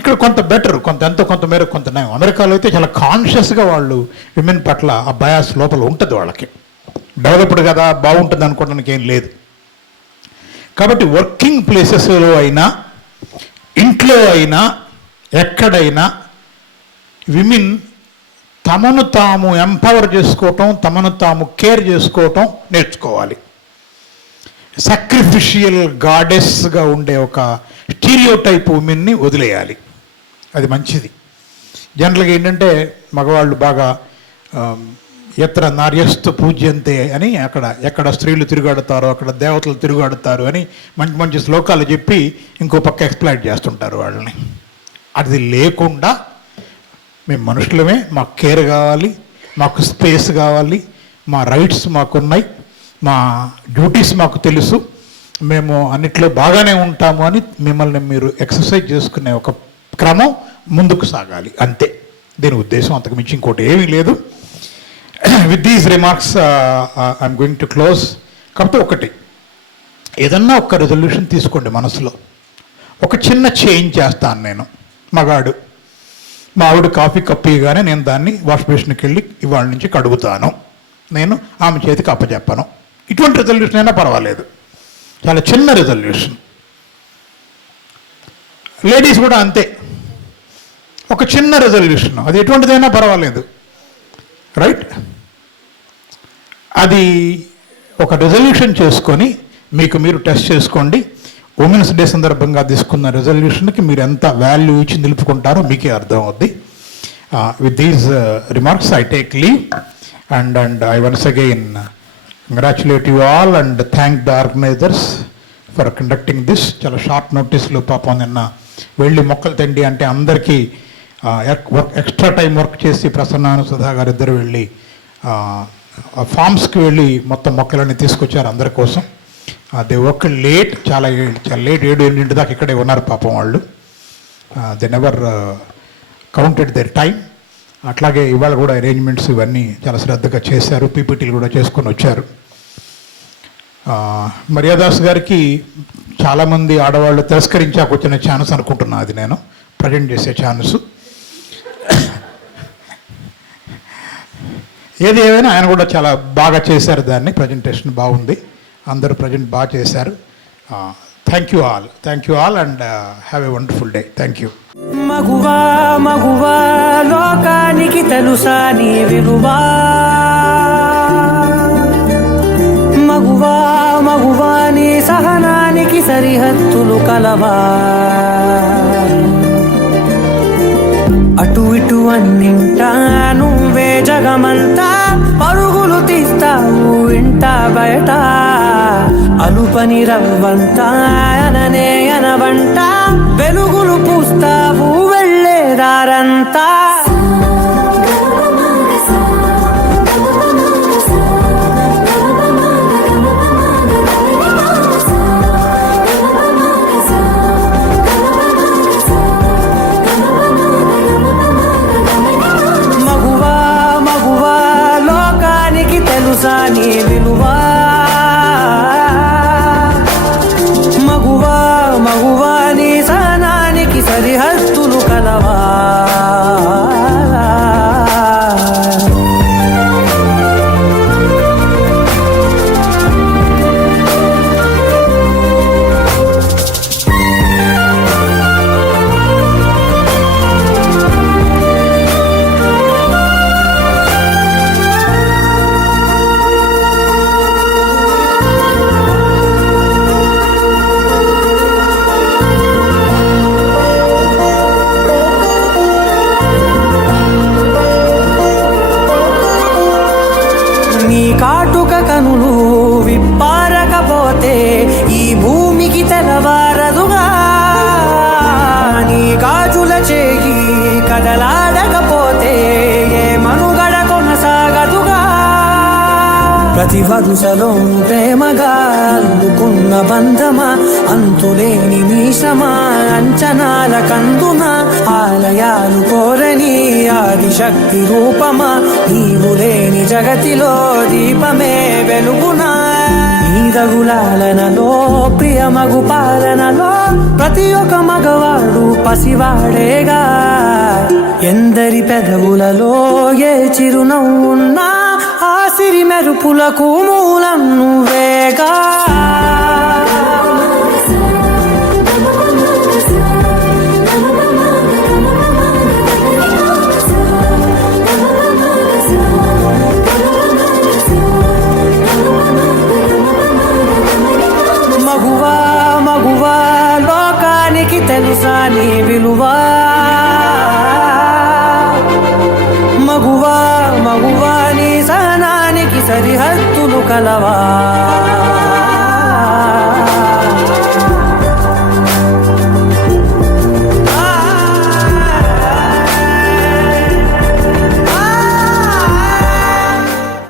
ఇక్కడ కొంత బెటర్, కొంత మేర కొంత నయం. అమెరికాలో అయితే చాలా కాన్షియస్గా వాళ్ళు విమెన్ పట్ల ఆ బయాస్ లోపల ఉంటుంది వాళ్ళకి. డెవలప్డ్ కదా, బాగుంటుంది అనుకోవడానికి ఏం లేదు. కాబట్టి వర్కింగ్ ప్లేసెస్లో అయినా, ఇంట్లో అయినా, ఎక్కడైనా విమెన్ తమను తాము ఎంపవర్ చేసుకోవటం, తమను తాము కేర్ చేసుకోవటం నేర్చుకోవాలి. సాక్రిఫిషియల్ గాడెస్గా ఉండే ఒక స్టీరియోటైప్ ఉమెన్ని వదిలేయాలి. అది మంచిది. జనరల్గా ఏంటంటే మగవాళ్ళు బాగా ఎత్ర నార్యస్తు పూజ్యంతే అని ఎక్కడ స్త్రీలు తిరుగాడుతారో అక్కడ దేవతలు తిరుగాడుతారు అని మంచి మంచి శ్లోకాలు చెప్పి ఇంకో పక్క ఎక్స్ప్లాయిట్ చేస్తుంటారు వాళ్ళని. అది లేకుండా మేము మనుషులమే, మాకు కేర్ కావాలి, మాకు స్పేస్ కావాలి, మా రైట్స్ మాకున్నాయి, మా డ్యూటీస్ మాకు తెలుసు, మేము అన్నిట్లో బాగానే ఉంటాము అని మిమ్మల్ని మీరు ఎక్సర్సైజ్ చేసుకునే ఒక క్రమం ముందుకు సాగాలి. అంతే దీని ఉద్దేశం, అంతకు మించి ఇంకోటి ఏమీ లేదు. With these remarks I'm going to close. కాబట్టి ఒకటి, ఏదన్నా ఒక రెజల్యూషన్ తీసుకోండి మనసులో. ఒక చిన్న చేంజ్ చేస్తాను నేను. మగాడు మా ఆవిడ కాఫీ కప్పిగానే నేను దాన్ని వాష్ బేసిన్కి వెళ్ళి ఇవాళ నుంచి కడుగుతాను, నేను ఆమె చేతికి అప్పచెప్పను. ఇటువంటి రెజల్యూషన్ అయినా పర్వాలేదు, చాలా చిన్న రెజల్యూషన్. లేడీస్ కూడా అంతే, ఒక చిన్న రెజల్యూషన్, అది ఎటువంటిదైనా పర్వాలేదు, రైట్? అది ఒక రెజల్యూషన్ చేసుకొని మీకు మీరు టెస్ట్ చేసుకోండి. ఉమెన్స్ డే సందర్భంగా తీసుకున్న రెజల్యూషన్కి మీరు ఎంత వాల్యూ ఇచ్చి నిలుపుకుంటారో మీకే అర్థం అవుద్ది. With these remarks I take leave and I once again congratulate you all and thank the organisers for conducting this. చాలా షార్ట్ నోటీస్లో పాపం నిన్న వెళ్ళి మొక్కలు తండి అంటే అందరికీ ఎక్స్ట్రా టైం వర్క్ చేసి ప్రసన్నాను సుధా గారు ఇద్దరు వెళ్ళి ఫామ్స్కి వెళ్ళి మొత్తం మొక్కలన్నీ తీసుకొచ్చారు అందరి కోసం. దే వర్క్ లేట్, చాలా లేట్, 7-8 దాకా ఇక్కడే ఉన్నారు పాపం వాళ్ళు. They never counted their time. అట్లాగే ఇవాళ కూడా అరేంజ్మెంట్స్ ఇవన్నీ చాలా శ్రద్ధగా చేశారు, పీపీటీలు కూడా చేసుకొని వచ్చారు. మర్యాదాస్ గారికి చాలామంది ఆడవాళ్ళు తిరస్కరించాక వచ్చిన ఛాన్స్ అనుకుంటున్నా, అది నేను ప్రజెంట్ చేసే ఛాన్సు. ఏది ఏమైనా ఆయన కూడా చాలా బాగా చేశారు దాన్ని, ప్రజెంటేషన్ బాగుంది, అందరూ ప్రజెంట్ బాగా చేశారు. Thank you all and have a wonderful day. Thank you. మగువా మగువా లోకానికి తెలుసా నీ విలువా, మగువా మగువా నీ సహనానికి సరిహద్దులు కలవా, అటు ఇటు అన్నింటా నువ్వే జగమంతా, పరుగులు తీస్తావు ఇంట బయట, అలుపని రవ్వంతా అననే అనవంట, వెలుగులు పూస్తావు వెళ్ళేదారంతా. మగువా మగువా లోకానికి తెలుసా నీ విలువా, మగువా మగువా నీ సహనానికి సరిహద్దులు కలవా. నీ కాటుక కనులు విప్పారకపోతే ఈ భూమికి తెలవారదుగా, నీ గాజుల చేయి కదలాడకపోతే ఏ మనుగడ కొనసాగదుగా. ప్రతి వరుసలోను ప్రేమగా అల్లుకున్న బంధమా, అంతులేని మీసమా, అంచనాల కందున ఆలయాలు కోరని ఆదిశక్తి రూపమా, నీవు లేని జగతిలో దీపమే వెలుగునా. నీదగులాలనలో ప్రియమగు పాలనలో ప్రతి ఒక్క మగవాడు పసివాడేగా, ఎందరి పెదవులలో ఏ చిరునవ్వున్నా ఆ సిరి మెరుపులకు మూలం నువ్వేగా. మగువా మగువా లోకానికి తెలుసా నీ విలువా, మగువా మగువా నీ సహనానికి సరిహద్దులు కలవా.